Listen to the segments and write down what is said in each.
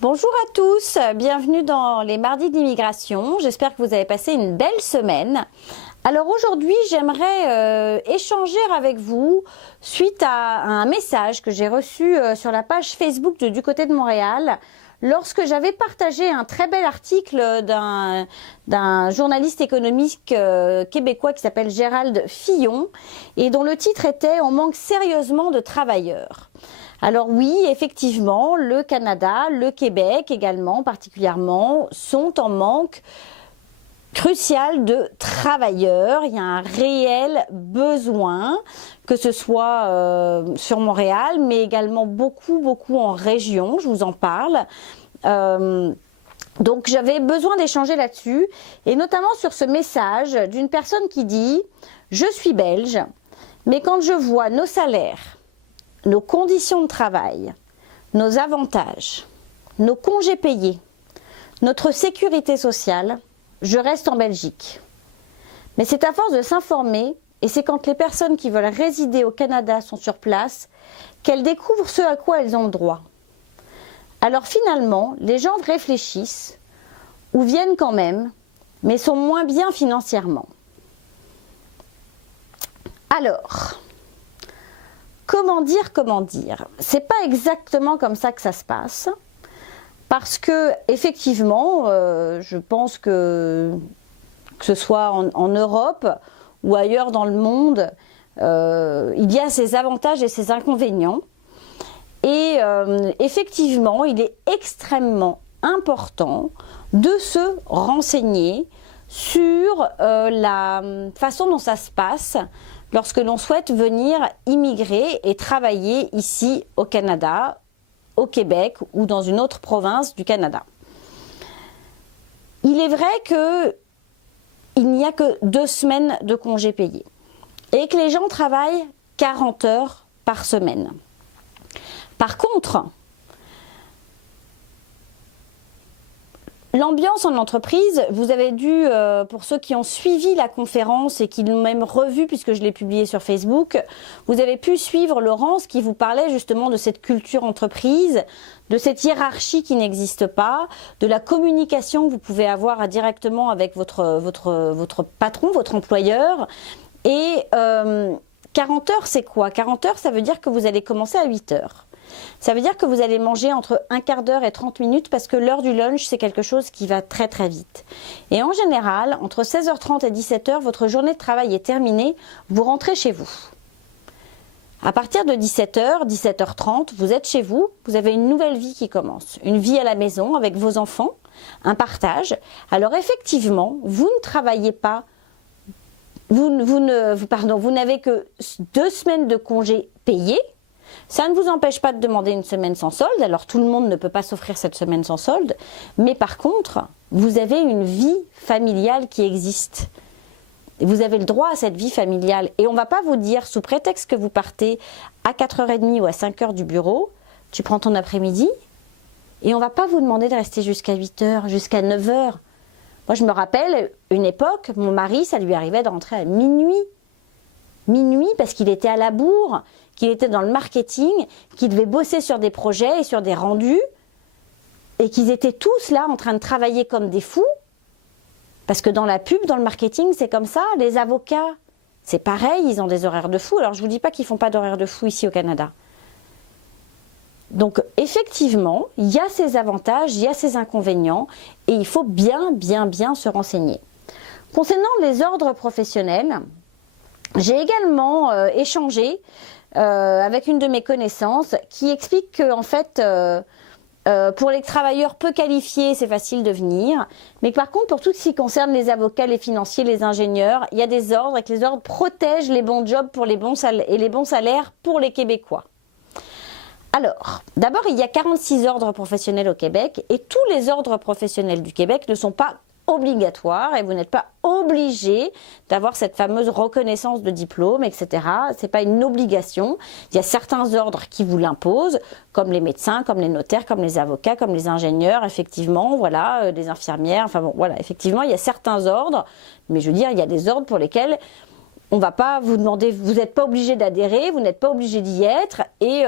Bonjour à tous, bienvenue dans les mardis d'immigration. J'espère que vous avez passé une belle semaine. Alors aujourd'hui, j'aimerais échanger avec vous suite à un message que j'ai reçu sur la page Facebook de Du côté de Montréal lorsque j'avais partagé un très bel article d'un journaliste économique québécois qui s'appelle Gérald Fillon et dont le titre était « On manque sérieusement de travailleurs ». Alors oui, effectivement, le Canada, le Québec également particulièrement, sont en manque crucial de travailleurs. Il y a un réel besoin, que ce soit sur Montréal, mais également beaucoup en région, je vous en parle. Donc j'avais besoin d'échanger là-dessus, et notamment sur ce message d'une personne qui dit « Je suis belge, mais quand je vois nos salaires, nos conditions de travail, nos avantages, nos congés payés, notre sécurité sociale, je reste en Belgique. Mais c'est à force de s'informer, et c'est quand les personnes qui veulent résider au Canada sont sur place, qu'elles découvrent ce à quoi elles ont le droit. Alors finalement, les gens réfléchissent, ou viennent quand même, mais sont moins bien financièrement. Alors, comment dire, c'est pas exactement comme ça que ça se passe, parce que effectivement, je pense que ce soit en Europe ou ailleurs dans le monde, il y a ses avantages et ses inconvénients. Et effectivement, il est extrêmement important de se renseigner sur la façon dont ça se passe lorsque l'on souhaite venir immigrer et travailler ici au Canada, au Québec ou dans une autre province du Canada. Il est vrai qu'il n'y a que 2 semaines de congés payés et que les gens travaillent 40 heures par semaine. Par contre, l'ambiance en entreprise, vous avez dû, pour ceux qui ont suivi la conférence et qui l'ont même revue puisque je l'ai publiée sur Facebook, vous avez pu suivre Laurence qui vous parlait justement de cette culture entreprise, de cette hiérarchie qui n'existe pas, de la communication que vous pouvez avoir directement avec votre patron, votre employeur. Et 40 heures, c'est quoi? 40 heures, ça veut dire que vous allez commencer à 8 heures. Ça veut dire que vous allez manger entre un quart d'heure et 30 minutes parce que l'heure du lunch, c'est quelque chose qui va très vite. Et en général, entre 16h30 et 17h, votre journée de travail est terminée, vous rentrez chez vous. À partir de 17h, 17h30, vous êtes chez vous, vous avez une nouvelle vie qui commence. Une vie à la maison avec vos enfants, un partage. Alors effectivement, vous ne travaillez pas, vous n'avez que 2 semaines de congés payés. Ça ne vous empêche pas de demander une semaine sans solde, alors tout le monde ne peut pas s'offrir cette semaine sans solde, mais par contre, vous avez une vie familiale qui existe. Vous avez le droit à cette vie familiale et on ne va pas vous dire, sous prétexte que vous partez à 4h30 ou à 5h du bureau, tu prends ton après-midi et on ne va pas vous demander de rester jusqu'à 8h, jusqu'à 9h. Moi je me rappelle, une époque, mon mari, ça lui arrivait de rentrer à minuit parce qu'il était à la bourre, qu'il était dans le marketing, qu'il devait bosser sur des projets et sur des rendus, et qu'ils étaient tous là en train de travailler comme des fous, parce que dans la pub, dans le marketing, c'est comme ça, les avocats, c'est pareil, ils ont des horaires de fou. Alors je ne vous dis pas qu'ils ne font pas d'horaires de fou ici au Canada. Donc effectivement, il y a ses avantages, il y a ses inconvénients, et il faut bien se renseigner. Concernant les ordres professionnels, j'ai également échangé avec une de mes connaissances qui explique que en fait, pour les travailleurs peu qualifiés, c'est facile de venir, mais par contre pour tout ce qui concerne les avocats, les financiers, les ingénieurs, il y a des ordres et que les ordres protègent les bons jobs pour les bons salaires pour les Québécois. Alors, d'abord, il y a 46 ordres professionnels au Québec et tous les ordres professionnels du Québec ne sont pas obligatoires et vous n'êtes pas obligé d'avoir cette fameuse reconnaissance de diplôme, etc. C'est pas une obligation. Il y a certains ordres qui vous l'imposent, comme les médecins, comme les notaires, comme les avocats, comme les ingénieurs, effectivement, voilà, les infirmières, enfin bon, voilà, effectivement, il y a certains ordres, mais je veux dire, il y a des ordres pour lesquels on va pas vous demander, vous n'êtes pas obligé d'adhérer, vous n'êtes pas obligé d'y être, et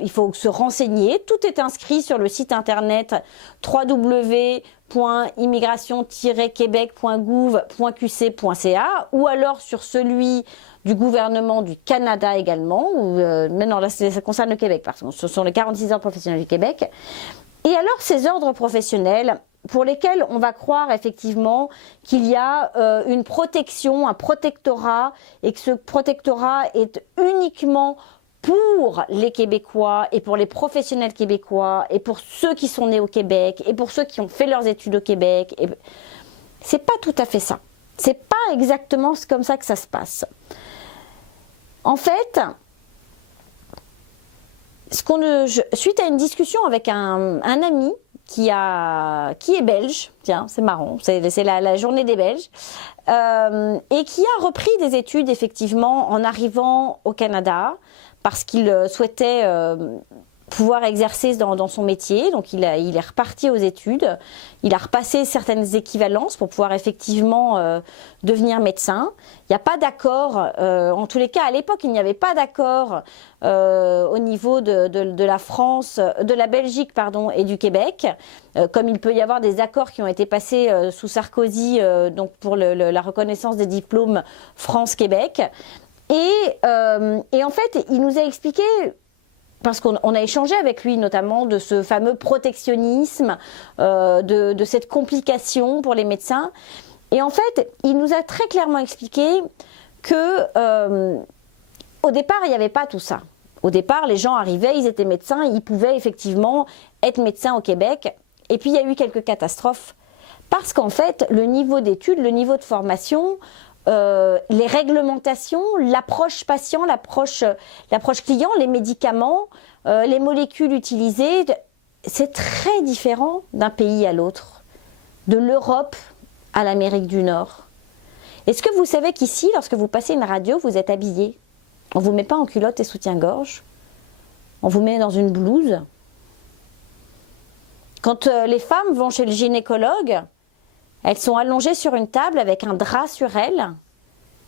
il faut se renseigner. Tout est inscrit sur le site internet www.immigration-québec.gouv.qc.ca ou alors sur celui du gouvernement du Canada également, ou mais non, là ça concerne le Québec, parce que ce sont les 46 ordres professionnels du Québec. Et alors ces ordres professionnels, pour lesquels on va croire effectivement qu'il y a une protection, un protectorat, et que ce protectorat est uniquement pour les Québécois et pour les professionnels québécois et pour ceux qui sont nés au Québec et pour ceux qui ont fait leurs études au Québec. C'est pas tout à fait ça. C'est pas exactement comme ça que ça se passe. En fait, suite à une discussion avec un ami qui est belge, tiens, c'est marrant, c'est la journée des Belges, et qui a repris des études effectivement en arrivant au Canada parce qu'il souhaitait pouvoir exercer dans son métier. Donc il est reparti aux études, il a repassé certaines équivalences pour pouvoir effectivement devenir médecin. Il n'y a pas d'accord, en tous les cas à l'époque il n'y avait pas d'accord au niveau de la France, de la Belgique pardon, et du Québec, comme il peut y avoir des accords qui ont été passés sous Sarkozy donc pour la reconnaissance des diplômes France-Québec. Et en fait il nous a expliqué, parce qu'on a échangé avec lui notamment de ce fameux protectionnisme, de cette complication pour les médecins. Et en fait, il nous a très clairement expliqué que au départ, il n'y avait pas tout ça. Au départ, les gens arrivaient, ils étaient médecins, ils pouvaient effectivement être médecins au Québec. Et puis, il y a eu quelques catastrophes. Parce qu'en fait, le niveau d'études, le niveau de formation, les réglementations, l'approche patient, l'approche client, les médicaments, les molécules utilisées, c'est très différent d'un pays à l'autre, de l'Europe à l'Amérique du Nord. Est-ce que vous savez qu'ici, lorsque vous passez une radio, vous êtes habillé? On ne vous met pas en culotte et soutien-gorge, on vous met dans une blouse. Quand les femmes vont chez le gynécologue, elles sont allongées sur une table avec un drap sur elles.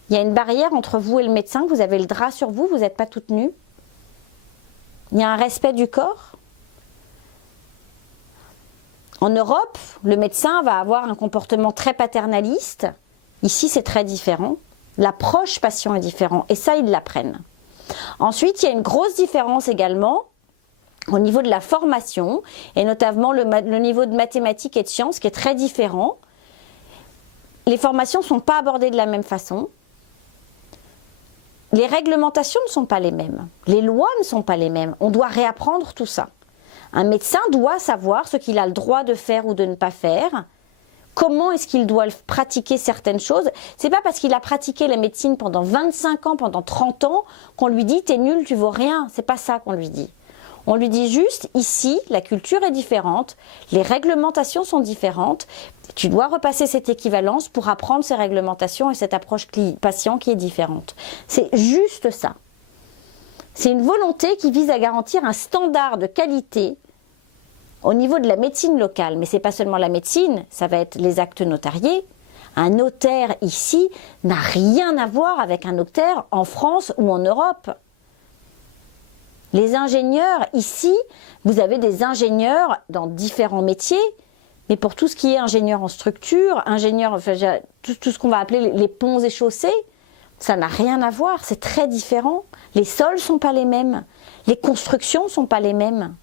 Il y a une barrière entre vous et le médecin, vous avez le drap sur vous, vous n'êtes pas toute nue. Il y a un respect du corps. En Europe, le médecin va avoir un comportement très paternaliste. Ici, c'est très différent. L'approche patient est différente et ça, ils l'apprennent. Ensuite, il y a une grosse différence également au niveau de la formation et notamment le niveau de mathématiques et de sciences qui est très différent. Les formations ne sont pas abordées de la même façon. Les réglementations ne sont pas les mêmes. Les lois ne sont pas les mêmes. On doit réapprendre tout ça. Un médecin doit savoir ce qu'il a le droit de faire ou de ne pas faire. Comment est-ce qu'il doit pratiquer certaines choses? C'est pas parce qu'il a pratiqué la médecine pendant 25 ans, pendant 30 ans, qu'on lui dit « t'es nul, tu vaux rien ». C'est pas ça qu'on lui dit. On lui dit juste, ici, la culture est différente, les réglementations sont différentes, tu dois repasser cette équivalence pour apprendre ces réglementations et cette approche patient qui est différente. C'est juste ça. C'est une volonté qui vise à garantir un standard de qualité au niveau de la médecine locale. Mais ce n'est pas seulement la médecine, ça va être les actes notariés. Un notaire ici n'a rien à voir avec un notaire en France ou en Europe. Les ingénieurs, ici, vous avez des ingénieurs dans différents métiers, mais pour tout ce qui est ingénieur en structure, ingénieur, enfin, tout ce qu'on va appeler les ponts et chaussées, ça n'a rien à voir, c'est très différent. Les sols ne sont pas les mêmes, les constructions ne sont pas les mêmes.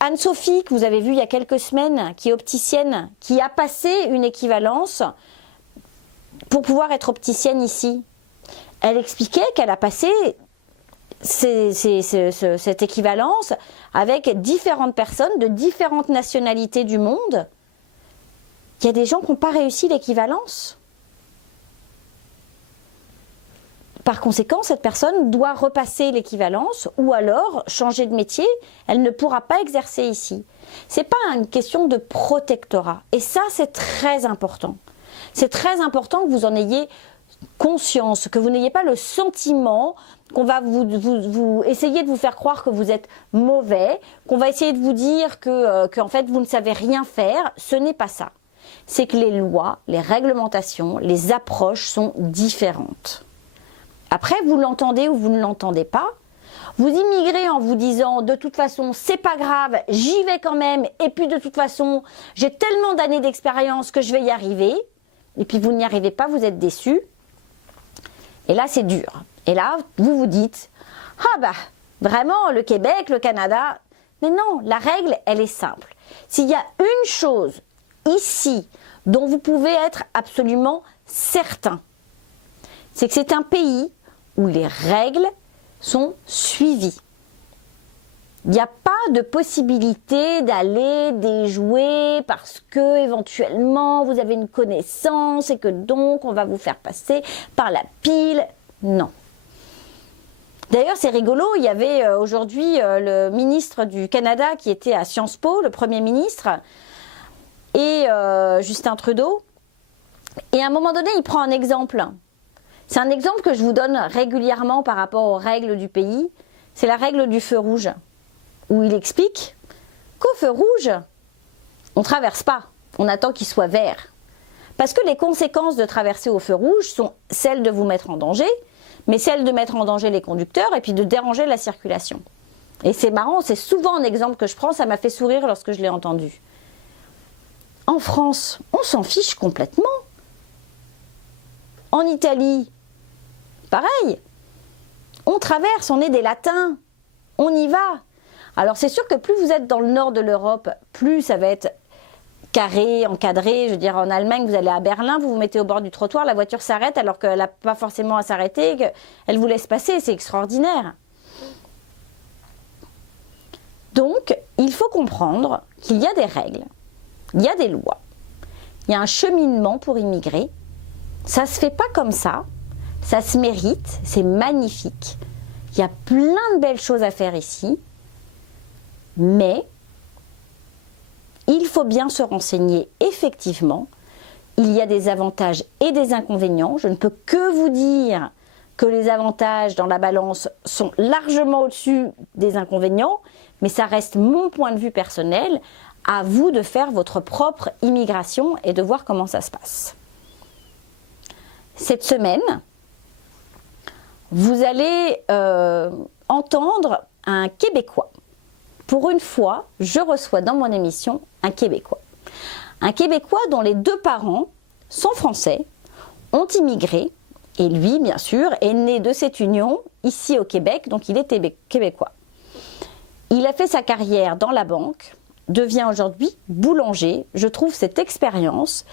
Anne-Sophie, que vous avez vue il y a quelques semaines, qui est opticienne, qui a passé une équivalence pour pouvoir être opticienne ici. Elle expliquait qu'elle a passé cette équivalence avec différentes personnes de différentes nationalités du monde. Il y a des gens qui n'ont pas réussi l'équivalence. Par conséquent, cette personne doit repasser l'équivalence ou alors changer de métier. Elle ne pourra pas exercer ici. Ce n'est pas une question de protectorat. Et ça, c'est très important. C'est très important que vous en ayez conscience, que vous n'ayez pas le sentiment qu'on va vous essayer de vous faire croire que vous êtes mauvais, qu'on va essayer de vous dire que en fait vous ne savez rien faire. Ce n'est pas ça. c'est que les lois, les réglementations, les approches sont différentes. Après, vous l'entendez ou vous ne l'entendez pas. Vous immigrez en vous disant de toute façon c'est pas grave, j'y vais quand même et puis de toute façon j'ai tellement d'années d'expérience que je vais y arriver et puis vous n'y arrivez pas, vous êtes déçu et là c'est dur. Et là vous vous dites ah bah vraiment le Québec, le Canada, mais non, la règle elle est simple. S'il y a une chose ici dont vous pouvez être absolument certain, c'est que c'est un pays où les règles sont suivis. Il n'y a pas de possibilité d'aller déjouer parce que éventuellement vous avez une connaissance et que donc on va vous faire passer par la pile. Non. D'ailleurs, c'est rigolo, il y avait aujourd'hui le ministre du Canada qui était à Sciences Po, le Premier ministre, et Justin Trudeau. Et à un moment donné, il prend un exemple. C'est un exemple que je vous donne régulièrement par rapport aux règles du pays. C'est la règle du feu rouge, où il explique qu'au feu rouge, on ne traverse pas, on attend qu'il soit vert. Parce que les conséquences de traverser au feu rouge sont celles de vous mettre en danger, mais celles de mettre en danger les conducteurs et puis de déranger la circulation. Et c'est marrant, c'est souvent un exemple que je prends, ça m'a fait sourire lorsque je l'ai entendu. En France, on s'en fiche complètement. En Italie, pareil, on traverse, on est des latins, on y va. Alors c'est sûr que plus vous êtes dans le nord de l'Europe, plus ça va être carré, encadré. Je veux dire, en Allemagne, vous allez à Berlin, vous vous mettez au bord du trottoir, la voiture s'arrête alors qu'elle n'a pas forcément à s'arrêter, qu'elle vous laisse passer, c'est extraordinaire. Donc, il faut comprendre qu'il y a des règles, il y a des lois, il y a un cheminement pour immigrer. Ça ne se fait pas comme ça. Ça se mérite, c'est magnifique. Il y a plein de belles choses à faire ici, mais il faut bien se renseigner effectivement. Il y a des avantages et des inconvénients. Je ne peux que vous dire que les avantages dans la balance sont largement au-dessus des inconvénients, mais ça reste mon point de vue personnel. À vous de faire votre propre immigration et de voir comment ça se passe. Cette semaine, vous allez entendre un Québécois. Pour une fois, je reçois dans mon émission un Québécois. Un Québécois dont les deux parents sont français, ont immigré, et lui, bien sûr, est né de cette union ici au Québec, donc il est québécois. Il a fait sa carrière dans la banque, devient aujourd'hui boulanger. Je trouve cette expérience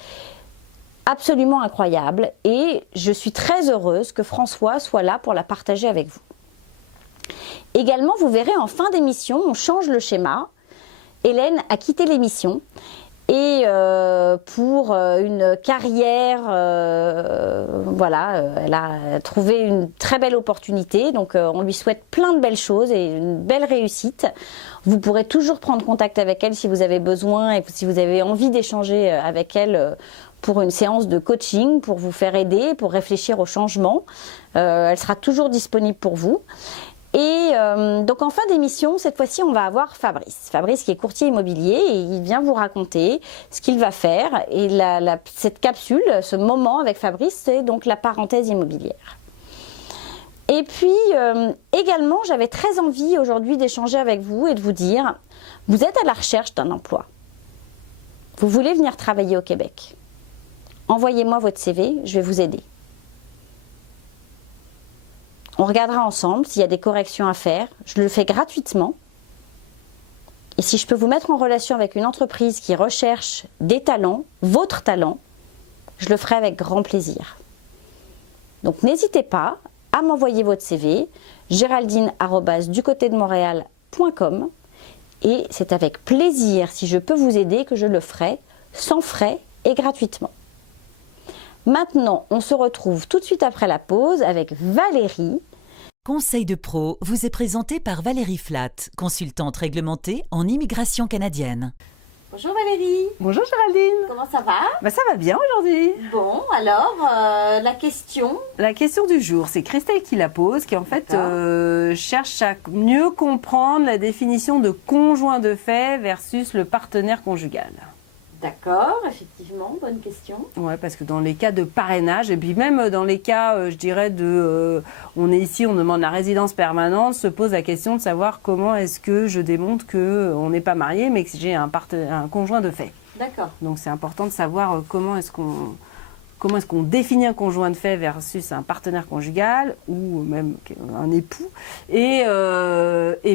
absolument incroyable et je suis très heureuse que François soit là pour la partager avec vous. Également, vous verrez en fin d'émission, on change le schéma. Hélène a quitté l'émission et pour une carrière, voilà, elle a trouvé une très belle opportunité. Donc on lui souhaite plein de belles choses et une belle réussite. Vous pourrez toujours prendre contact avec elle si vous avez besoin et si vous avez envie d'échanger avec elle pour une séance de coaching, pour vous faire aider, pour réfléchir au changement. Elle sera toujours disponible pour vous. Et donc en fin d'émission, cette fois-ci, on va avoir Fabrice. Fabrice qui est courtier immobilier et il vient vous raconter ce qu'il va faire. Et cette capsule, ce moment avec Fabrice, c'est donc la parenthèse immobilière. Et puis également, j'avais très envie aujourd'hui d'échanger avec vous et de vous dire, vous êtes à la recherche d'un emploi. Vous voulez venir travailler au Québec. Envoyez-moi votre CV, je vais vous aider. On regardera ensemble s'il y a des corrections à faire. Je le fais gratuitement. Et si je peux vous mettre en relation avec une entreprise qui recherche des talents, votre talent, je le ferai avec grand plaisir. Donc n'hésitez pas à m'envoyer votre CV, géraldine@ducotédemontréal.com et c'est avec plaisir, si je peux vous aider, que je le ferai sans frais et gratuitement. Maintenant, on se retrouve tout de suite après la pause avec Valérie. Conseil de pro vous est présenté par Valérie Flatt, consultante réglementée en immigration canadienne. Bonjour Valérie. Bonjour Géraldine. Comment ça va? Ça va bien aujourd'hui. Bon, alors, la question? La question du jour, c'est Christelle qui la pose, qui en fait cherche à mieux comprendre la définition de conjoint de fait versus le partenaire conjugal. D'accord, effectivement, bonne question. Ouais, parce que dans les cas de parrainage, et puis même dans les cas, je dirais, on est ici, on demande la résidence permanente, se pose la question de savoir comment est-ce que je démontre qu'on n'est pas marié, mais que j'ai un conjoint de fait. D'accord. Donc c'est important de savoir comment est-ce qu'on définit un conjoint de fait versus un partenaire conjugal ou même un époux. Et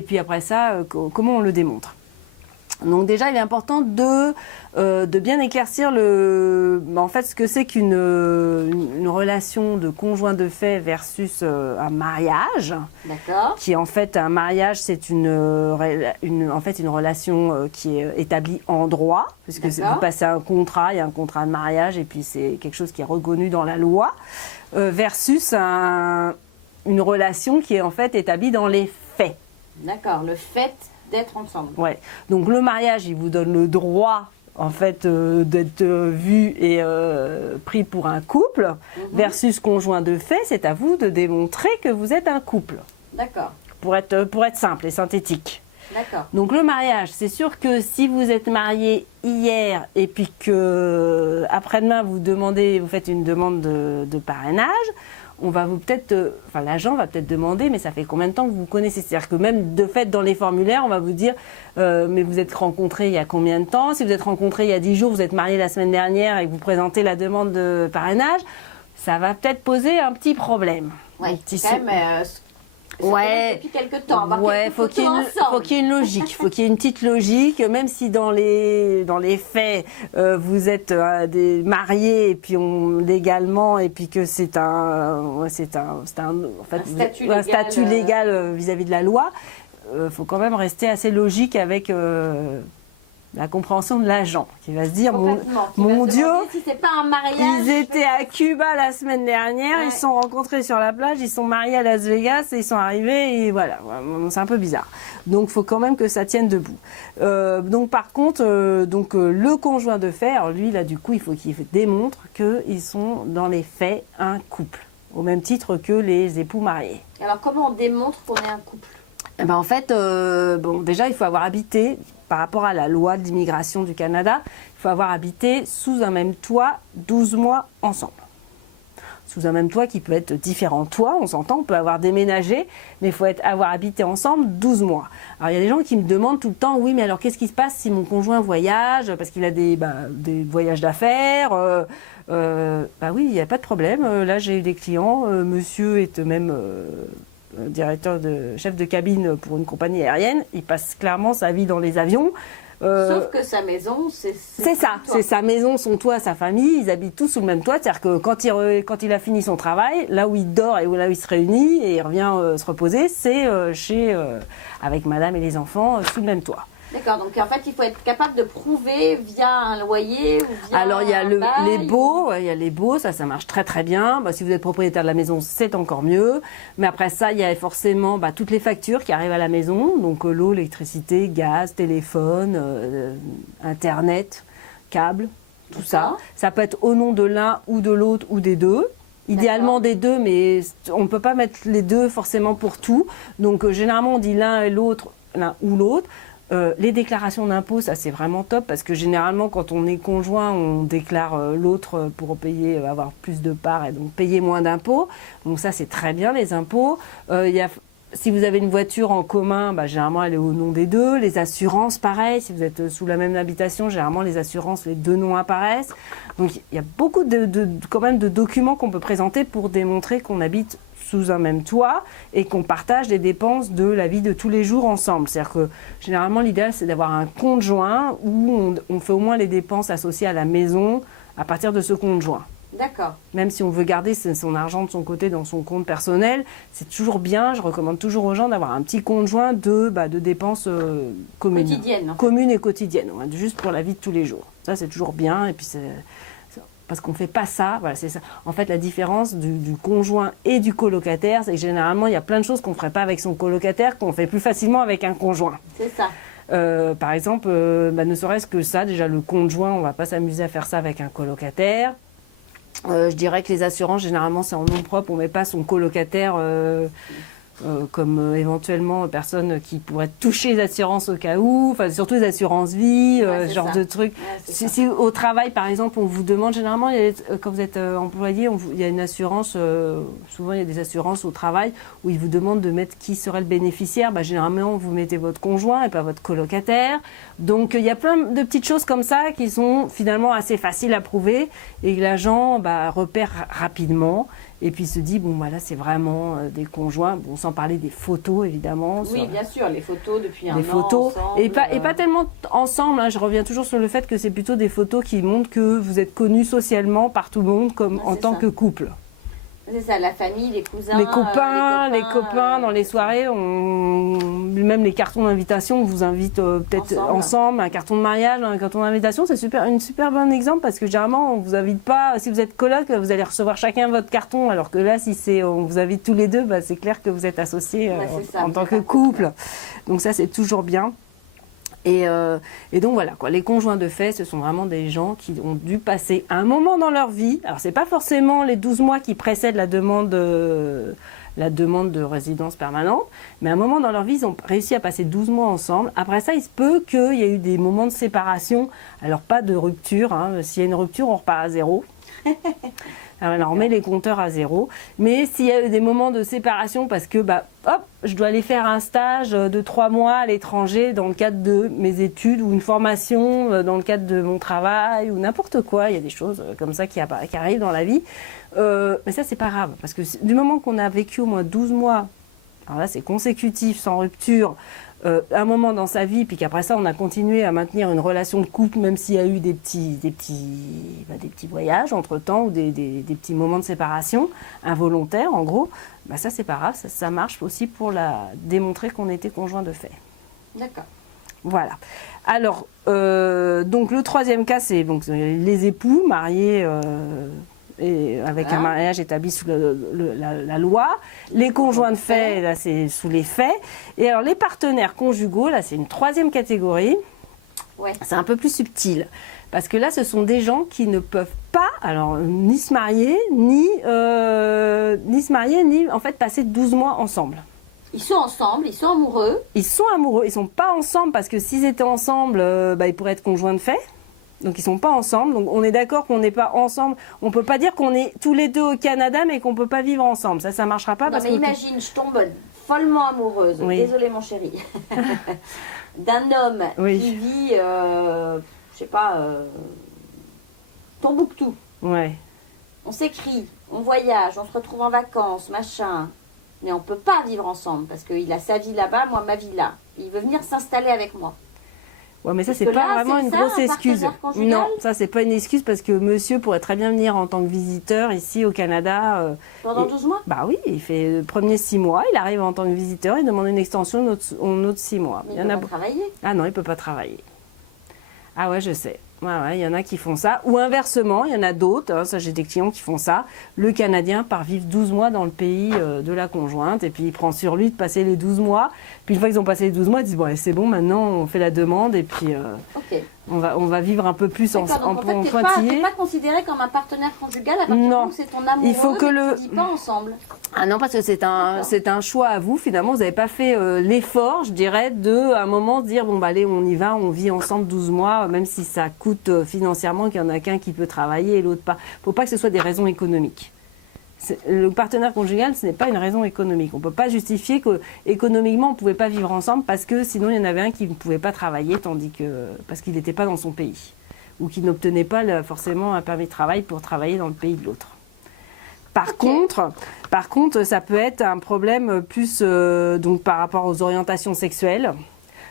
puis après ça, comment on le démontre. Donc déjà, il est important de bien éclaircir en fait, ce que c'est qu'une relation de conjoint de fait versus un mariage. D'accord. Qui en fait, un mariage, c'est en fait une relation qui est établie en droit, puisque vous passez un contrat, il y a un contrat de mariage, et puis c'est quelque chose qui est reconnu dans la loi, versus une relation qui est en fait établie dans les faits. D'accord, le fait d'être ensemble. Ouais. Donc le mariage, il vous donne le droit en fait d'être vu et pris pour un couple, versus conjoint de fait, c'est à vous de démontrer que vous êtes un couple. D'accord. Pour être simple et synthétique. D'accord. Donc le mariage, c'est sûr que si vous êtes marié hier et puis que après-demain vous faites une demande de parrainage, on va l'agent va peut-être demander, mais ça fait combien de temps que vous vous connaissez? C'est-à-dire que même de fait dans les formulaires, on va vous dire, mais vous êtes rencontrés il y a combien de temps? Si vous êtes rencontrés il y a 10 jours, vous êtes mariés la semaine dernière et que vous présentez la demande de parrainage, ça va peut-être poser un petit problème. Oui, quand même. Ouais, depuis quelques temps. Ouais, faut qu'il y ait une logique, faut qu'il y ait une petite logique, même si dans les faits vous êtes des mariés et puis légalement et puis que c'est un statut légal vis-à-vis de la loi, faut quand même rester assez logique avec la compréhension de l'agent qui va se dire mon Dieu, si c'est pas un mariage, ils étaient à Cuba la semaine dernière, ils se sont rencontrés sur la plage, ils sont mariés à Las Vegas et ils sont arrivés et voilà, c'est un peu bizarre. Donc il faut quand même que ça tienne debout. Donc par contre, le conjoint de fait, alors lui là du coup il faut qu'il démontre qu'ils sont dans les faits un couple, au même titre que les époux mariés. Alors comment on démontre qu'on est un couple? Eh ben, en fait, déjà il faut avoir habité, par rapport à la loi de l'immigration du Canada, il faut avoir habité sous un même toit 12 mois ensemble. Sous un même toit qui peut être différents toits, on s'entend, on peut avoir déménagé, mais il faut avoir habité ensemble 12 mois. Alors il y a des gens qui me demandent tout le temps, oui mais alors qu'est-ce qui se passe si mon conjoint voyage, parce qu'il a des voyages d'affaires, oui, il n'y a pas de problème, là j'ai eu des clients, monsieur est même... chef de cabine pour une compagnie aérienne, il passe clairement sa vie dans les avions. Sauf que sa maison, c'est ça, c'est sa maison, son toit, sa famille, ils habitent tous sous le même toit, c'est-à-dire que quand il a fini son travail, là où il dort et là où il se réunit et il revient se reposer, c'est avec madame et les enfants, sous le même toit. D'accord, donc en fait, il faut être capable de prouver via un loyer ou via Alors, il y a les baux, ça marche très très bien. Si vous êtes propriétaire de la maison, c'est encore mieux. Mais après ça, il y a forcément toutes les factures qui arrivent à la maison. Donc, l'eau, l'électricité, gaz, téléphone, Internet, câble, tout ça. Ça peut être au nom de l'un ou de l'autre ou des deux. Idéalement des deux, mais on ne peut pas mettre les deux forcément pour tout. Donc, généralement, on dit l'un ou l'autre. Les déclarations d'impôts, ça c'est vraiment top parce que généralement quand on est conjoint, on déclare l'autre pour avoir plus de parts et donc payer moins d'impôts. Donc ça c'est très bien les impôts. Si vous avez une voiture en commun, généralement elle est au nom des deux. Les assurances, pareil. Si vous êtes sous la même habitation, généralement les assurances, les deux noms apparaissent. Donc il y a beaucoup quand même de documents qu'on peut présenter pour démontrer qu'on habite sous un même toit et qu'on partage les dépenses de la vie de tous les jours ensemble. C'est-à-dire que généralement l'idéal c'est d'avoir un compte joint où on fait au moins les dépenses associées à la maison à partir de ce compte joint. D'accord. Même si on veut garder son argent de son côté dans son compte personnel, c'est toujours bien, je recommande toujours aux gens d'avoir un petit compte joint de dépenses communes. Quotidiennes. Communes et quotidiennes, juste pour la vie de tous les jours. Ça c'est toujours bien et puis parce qu'on ne fait pas ça, voilà, c'est ça. En fait, la différence du conjoint et du colocataire, c'est que généralement, il y a plein de choses qu'on ne ferait pas avec son colocataire, qu'on fait plus facilement avec un conjoint. C'est ça. Par exemple, ne serait-ce que ça, déjà le conjoint, on ne va pas s'amuser à faire ça avec un colocataire. Je dirais que les assurances, généralement, c'est en nom propre, on ne met pas son colocataire comme éventuellement personnes qui pourraient toucher les assurances au cas où, enfin surtout les assurances vie, ce genre de trucs. Ouais, si au travail, par exemple, on vous demande généralement, quand vous êtes employé, il y a une assurance, souvent il y a des assurances au travail où ils vous demandent de mettre qui serait le bénéficiaire. Bah, généralement, vous mettez votre conjoint et pas votre colocataire. Donc il y a plein de petites choses comme ça qui sont finalement assez faciles à prouver et que l'agent repère rapidement. Et puis se dit, bon, voilà, c'est vraiment des conjoints, bon, sans parler des photos, évidemment. Oui, bien sûr, les photos depuis un an. Les photos, ensemble, et pas tellement ensemble, hein, je reviens toujours sur le fait que c'est plutôt des photos qui montrent que vous êtes connus socialement par tout le monde comme en tant que couple. C'est ça, la famille, les cousins, les copains dans les soirées, même les cartons d'invitation, on vous invite peut-être ensemble, un carton de mariage, un carton d'invitation, c'est un super bon exemple parce que généralement on vous invite pas, si vous êtes coloc, vous allez recevoir chacun votre carton, alors que là si on vous invite tous les deux, bah, c'est clair que vous êtes associés en tant que couple. Donc ça c'est toujours bien. Et donc voilà, quoi. Les conjoints de fait, ce sont vraiment des gens qui ont dû passer un moment dans leur vie. Alors c'est pas forcément les 12 mois qui précèdent la demande de résidence permanente, mais un moment dans leur vie, ils ont réussi à passer 12 mois ensemble. Après ça, il se peut qu'il y ait eu des moments de séparation. Alors pas de rupture, hein. S'il y a une rupture, on repart à zéro. Alors on met les compteurs à zéro. Mais s'il y a eu des moments de séparation parce que je dois aller faire un stage de 3 mois à l'étranger dans le cadre de mes études ou une formation dans le cadre de mon travail ou n'importe quoi, il y a des choses comme ça qui arrivent dans la vie. Mais ça c'est pas grave parce que du moment qu'on a vécu au moins 12 mois, alors là c'est consécutif, sans rupture, un moment dans sa vie, puis qu'après ça on a continué à maintenir une relation de couple même s'il y a eu des petits voyages entre temps ou des petits moments de séparation involontaires en gros, ça c'est pas grave, ça marche aussi pour démontrer qu'on était conjoint de fait. D'accord. Voilà. Alors, donc le troisième cas c'est donc les époux mariés et avec un mariage établi sous la loi. Les conjoints de fait, là c'est sous les faits. Et alors les partenaires conjugaux, là c'est une troisième catégorie. Ouais. C'est un peu plus subtil. Parce que là ce sont des gens qui ne peuvent pas ni se marier, ni en fait passer 12 mois ensemble. Ils sont ensemble, ils sont amoureux. Ils sont amoureux, ils sont pas ensemble parce que s'ils étaient ensemble, ils pourraient être conjoints de fait. Donc ils sont pas ensemble. Donc on est d'accord qu'on n'est pas ensemble. On peut pas dire qu'on est tous les deux au Canada, mais qu'on peut pas vivre ensemble. Ça marchera pas. Non, mais imagine, je tombe follement amoureuse. Oui. Désolée mon chéri. D'un homme qui vit, je sais pas, Tombouctou. Ouais. On s'écrit, on voyage, on se retrouve en vacances, machin. Mais on peut pas vivre ensemble parce qu'il a sa vie là-bas, moi ma vie là. Il veut venir s'installer avec moi. Ouais, mais ça, c'est pas vraiment une grosse excuse. Non, ça, c'est pas une excuse parce que monsieur pourrait très bien venir en tant que visiteur ici au Canada. Pendant 12 mois ? Bah oui, il fait le premier 6 mois, il arrive en tant que visiteur, il demande une extension en autres 6 mois. Mais il peut pas travailler. Ah non, il peut pas travailler. Ah ouais, je sais. Ouais, il y en a qui font ça. Ou inversement, il y en a d'autres, hein, ça j'ai des clients qui font ça. Le Canadien part vivre 12 mois dans le pays de la conjointe et puis il prend sur lui de passer les 12 mois. Puis une fois qu'ils ont passé les 12 mois, ils disent bon, allez, c'est bon, maintenant on fait la demande et puis on va vivre un peu plus en pointillé. Tu n'es pas considéré comme un partenaire conjugal à partir du moment où c'est ton amoureux, il faut que mais tu ne vis pas ensemble. Ah non, parce que c'est un choix à vous. Finalement, vous n'avez pas fait l'effort, je dirais, à un moment de dire bon, allez, on y va, on vit ensemble 12 mois, même si ça coûte financièrement, qu'il n'y en a qu'un qui peut travailler et l'autre pas. Il ne faut pas que ce soit des raisons économiques. Le partenaire conjugal, ce n'est pas une raison économique. On ne peut pas justifier qu'économiquement, on ne pouvait pas vivre ensemble parce que sinon, il y en avait un qui ne pouvait pas travailler parce qu'il n'était pas dans son pays ou qu'il n'obtenait pas forcément un permis de travail pour travailler dans le pays de l'autre. Par contre, ça peut être un problème plus donc par rapport aux orientations sexuelles,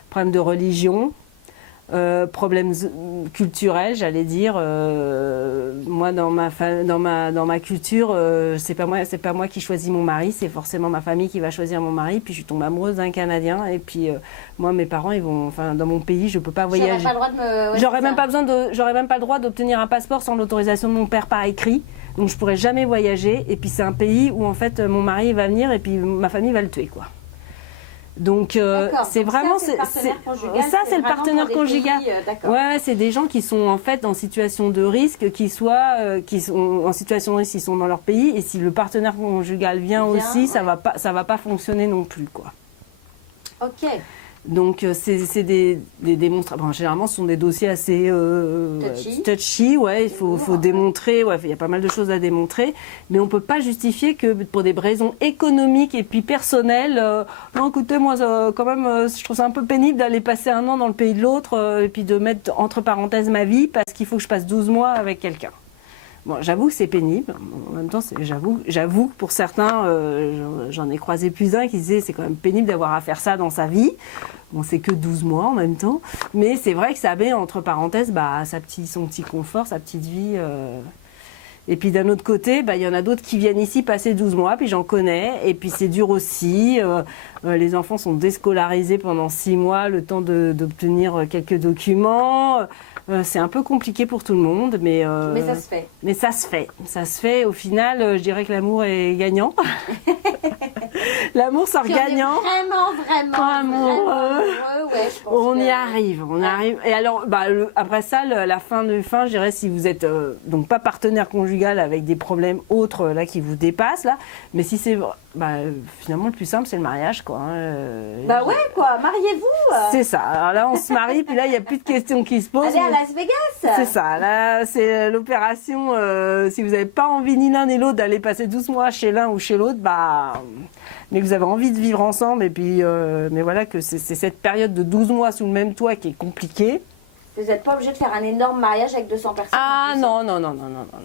problème de religion, problèmes culturels, j'allais dire. Moi, dans ma culture, c'est pas moi qui choisis mon mari, c'est forcément ma famille qui va choisir mon mari. Puis je tombe amoureuse d'un Canadien. Et puis moi, mes parents, dans mon pays, je peux pas voyager. J'aurais même pas le droit d'obtenir un passeport sans l'autorisation de mon père par écrit. Donc je pourrais jamais voyager. Et puis c'est un pays où en fait mon mari va venir et puis ma famille va le tuer, quoi. Donc D'accord. c'est Donc vraiment ça, c'est le partenaire conjugal. ça, c'est le vraiment partenaire pour des conjugal. pays, d'accord. Ouais, c'est des gens qui sont en fait en situation de risque, qui sont en situation de risque, ils sont dans leur pays, et si le partenaire conjugal vient aussi, ça va pas fonctionner non plus, quoi. Ok. Donc c'est des démonstrations. Bon, généralement, ce sont des dossiers assez touchy. Ouais, il faut démontrer. Ouais, il y a pas mal de choses à démontrer, mais on peut pas justifier que pour des raisons économiques et puis personnelles. Non, écoutez, moi, quand même, je trouve ça un peu pénible d'aller passer un an dans le pays de l'autre et puis de mettre entre parenthèses ma vie parce qu'il faut que je passe 12 mois avec quelqu'un. Bon, j'avoue que c'est pénible. En même temps, j'avoue que pour certains, j'en ai croisé plus d'un qui disaient c'est quand même pénible d'avoir à faire ça dans sa vie. Bon, c'est que 12 mois en même temps. Mais c'est vrai que ça met entre parenthèses son petit confort, sa petite vie. Et puis d'un autre côté, il y en a d'autres qui viennent ici passer 12 mois, puis j'en connais. Et puis c'est dur aussi. Les enfants sont déscolarisés pendant 6 mois, le temps d'obtenir quelques documents. C'est un peu compliqué pour tout le monde, mais ça se fait. Mais ça se fait. Ça se fait. Au final, je dirais que l'amour est gagnant. L'amour sort gagnant. Vraiment amoureux, ouais, je pense on y arrive. Et alors, après ça, la fin, je dirais, si vous êtes donc pas partenaire conjugal avec des problèmes autres là qui vous dépassent là, mais si c'est finalement le plus simple, c'est le mariage, quoi. Ouais, quoi. Mariez-vous. C'est ça. Alors là, on se marie, puis là, il n'y a plus de questions qui se posent. Allez à Las Vegas. C'est ça. Là, c'est l'opération. Si vous n'avez pas envie ni l'un ni l'autre d'aller passer 12 mois chez l'un ou chez l'autre, mais que vous avez envie de vivre ensemble, et puis, mais voilà, que c'est cette période de 12 mois sous le même toit qui est compliquée. Vous n'êtes pas obligé de faire un énorme mariage avec 200 personnes. Ah non.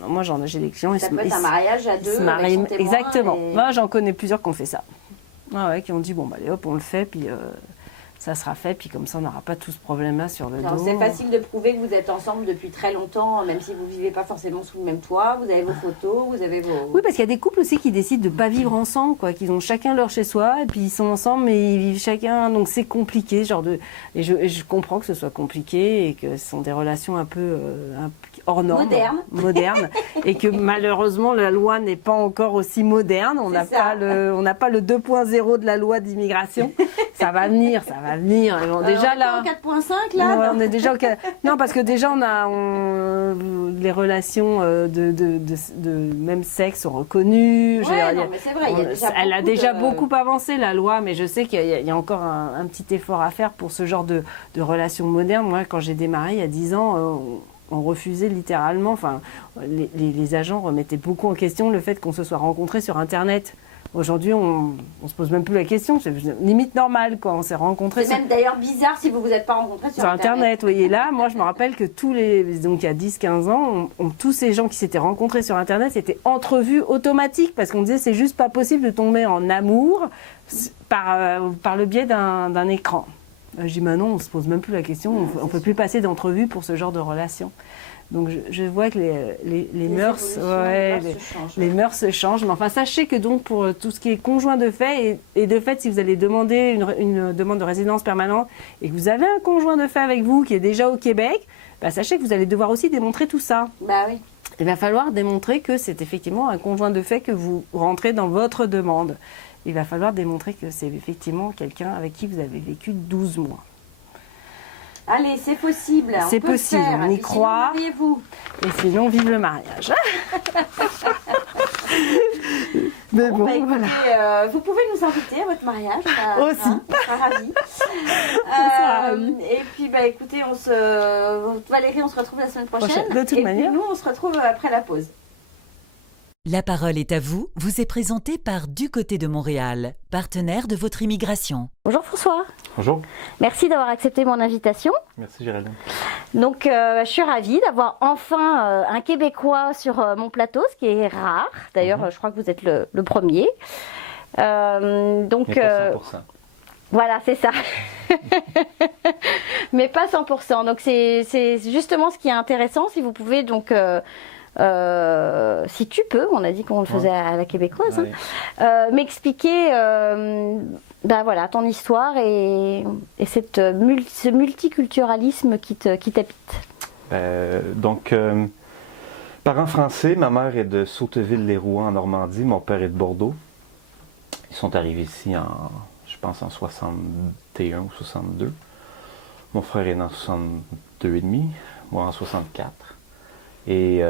Moi, j'ai des clients. Ça peut être un mariage à deux. Ils se marient. Exactement. Et... Moi, j'en connais plusieurs qui ont fait ça. Qui ont dit allez hop, on le fait, puis ça sera fait, puis comme ça, on n'aura pas tout ce problème-là sur le dos. C'est facile de prouver que vous êtes ensemble depuis très longtemps, même si vous ne vivez pas forcément sous le même toit. Vous avez vos photos, vous avez vos... Oui, parce qu'il y a des couples aussi qui décident de ne pas vivre ensemble, quoi, qu'ils ont chacun leur chez-soi, et puis ils sont ensemble, mais ils vivent chacun, donc c'est compliqué, et je comprends que ce soit compliqué, et que ce sont des relations un peu hors normes. Modernes. Et que malheureusement, la loi n'est pas encore aussi moderne. On n'a pas le 2.0 de la loi d'immigration. Ça va venir. Déjà là. 4.5 là. Ouais, on est déjà au 4. Non, parce que déjà les relations de même sexe sont reconnues. Mais c'est vrai. Elle a déjà beaucoup avancé la loi, mais je sais qu'il y a encore un petit effort à faire pour ce genre de relations modernes. Moi, quand j'ai démarré il y a 10 ans. On refusait littéralement, les agents remettaient beaucoup en question le fait qu'on se soit rencontrés sur Internet. Aujourd'hui, on se pose même plus la question, c'est limite normal, quoi. On s'est rencontrés. C'est même d'ailleurs bizarre si vous vous êtes pas rencontrés sur Internet. Oui. Et là, moi, je me rappelle que donc il y a 10-15 ans, tous ces gens qui s'étaient rencontrés sur Internet, c'était entrevue automatique, parce qu'on disait c'est juste pas possible de tomber en amour par le biais d'un écran. Je dis non, on ne se pose même plus la question, on ne peut plus passer d'entrevue pour ce genre de relation. Donc je vois que les mœurs, les mœurs se changent. Mais enfin, sachez que donc pour tout ce qui est conjoint de fait, et de fait, si vous allez demander une demande de résidence permanente et que vous avez un conjoint de fait avec vous qui est déjà au Québec, sachez que vous allez devoir aussi démontrer tout ça. Oui. Il va falloir démontrer que c'est effectivement un conjoint de fait que vous rentrez dans votre demande. Il va falloir démontrer que c'est effectivement quelqu'un avec qui vous avez vécu 12 mois. Allez, c'est possible. C'est possible, on y croit. Mariez-vous. Et sinon, vive le mariage. Mais bon, écoutez, voilà. Vous pouvez nous inviter à votre mariage. Aussi. On sera ravis. Et puis, écoutez, Valérie, on se retrouve la semaine prochaine. De toute manière. Et puis nous, on se retrouve après la pause. La parole est à vous, vous est présenté par Du Côté de Montréal, partenaire de votre immigration. Bonjour François. Bonjour. Merci d'avoir accepté mon invitation. Merci Géraldine. Donc je suis ravie d'avoir enfin un Québécois sur mon plateau, ce qui est rare. D'ailleurs, je crois que vous êtes le premier. Donc, mais pas 100%. Voilà, c'est ça. Mais pas 100%. Donc c'est justement ce qui est intéressant, si vous pouvez donc... si tu peux, on a dit qu'on le faisait à la québécoise, m'expliquer voilà, ton histoire et ce multiculturalisme qui t'habite. Parents français, ma mère est de Sauteville-les-Rouen en Normandie, mon père est de Bordeaux. Ils sont arrivés ici je pense en 61 ou 62. Mon frère est né en 62 et demi, moi en 64. Et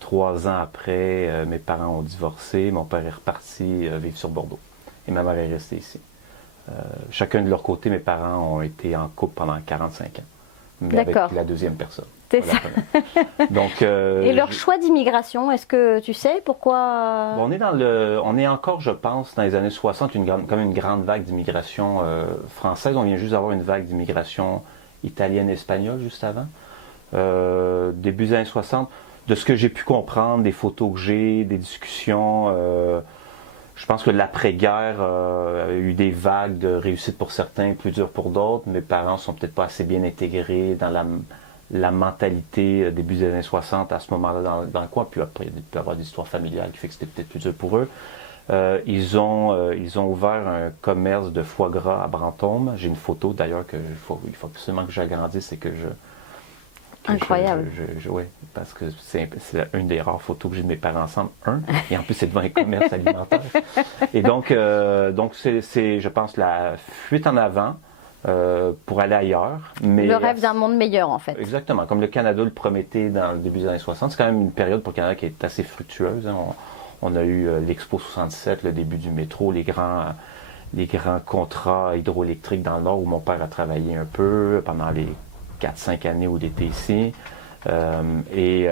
3 ans après, mes parents ont divorcé, mon père est reparti vivre sur Bordeaux. Et ma mère est restée ici. Chacun de leur côté, mes parents ont été en couple pendant 45 ans. Mais avec la deuxième personne. C'est ça. Donc, et leur choix d'immigration, est-ce que tu sais pourquoi? Bon, on est encore, je pense, dans les années 60, comme une grande vague d'immigration française. On vient juste d'avoir une vague d'immigration italienne et espagnole juste avant. Début des années 60. De ce que j'ai pu comprendre, des photos que j'ai, des discussions, je pense que l'après-guerre a eu des vagues de réussite pour certains, plus dures pour d'autres. Mes parents sont peut-être pas assez bien intégrés dans la mentalité début des années 60 à ce moment-là dans le coin. Puis après, il peut y avoir des histoires familiales qui fait que c'était peut-être plus dur pour eux. Ils ont ouvert un commerce de foie gras à Brantôme. J'ai une photo d'ailleurs il faut absolument que j'agrandisse et que je... Incroyable. Oui, parce que c'est une des rares photos que j'ai de mes parents ensemble. Et en plus, c'est devant un commerce alimentaire. Et donc c'est, je pense, la fuite en avant pour aller ailleurs. Mais le rêve d'un monde meilleur, en fait. Exactement. Comme le Canada le promettait dans le début des années 60. C'est quand même une période pour le Canada qui est assez fructueuse. Hein. On a eu l'Expo 67, le début du métro, les grands contrats hydroélectriques dans le Nord où mon père a travaillé un peu pendant les 4-5 années où il était ici. Et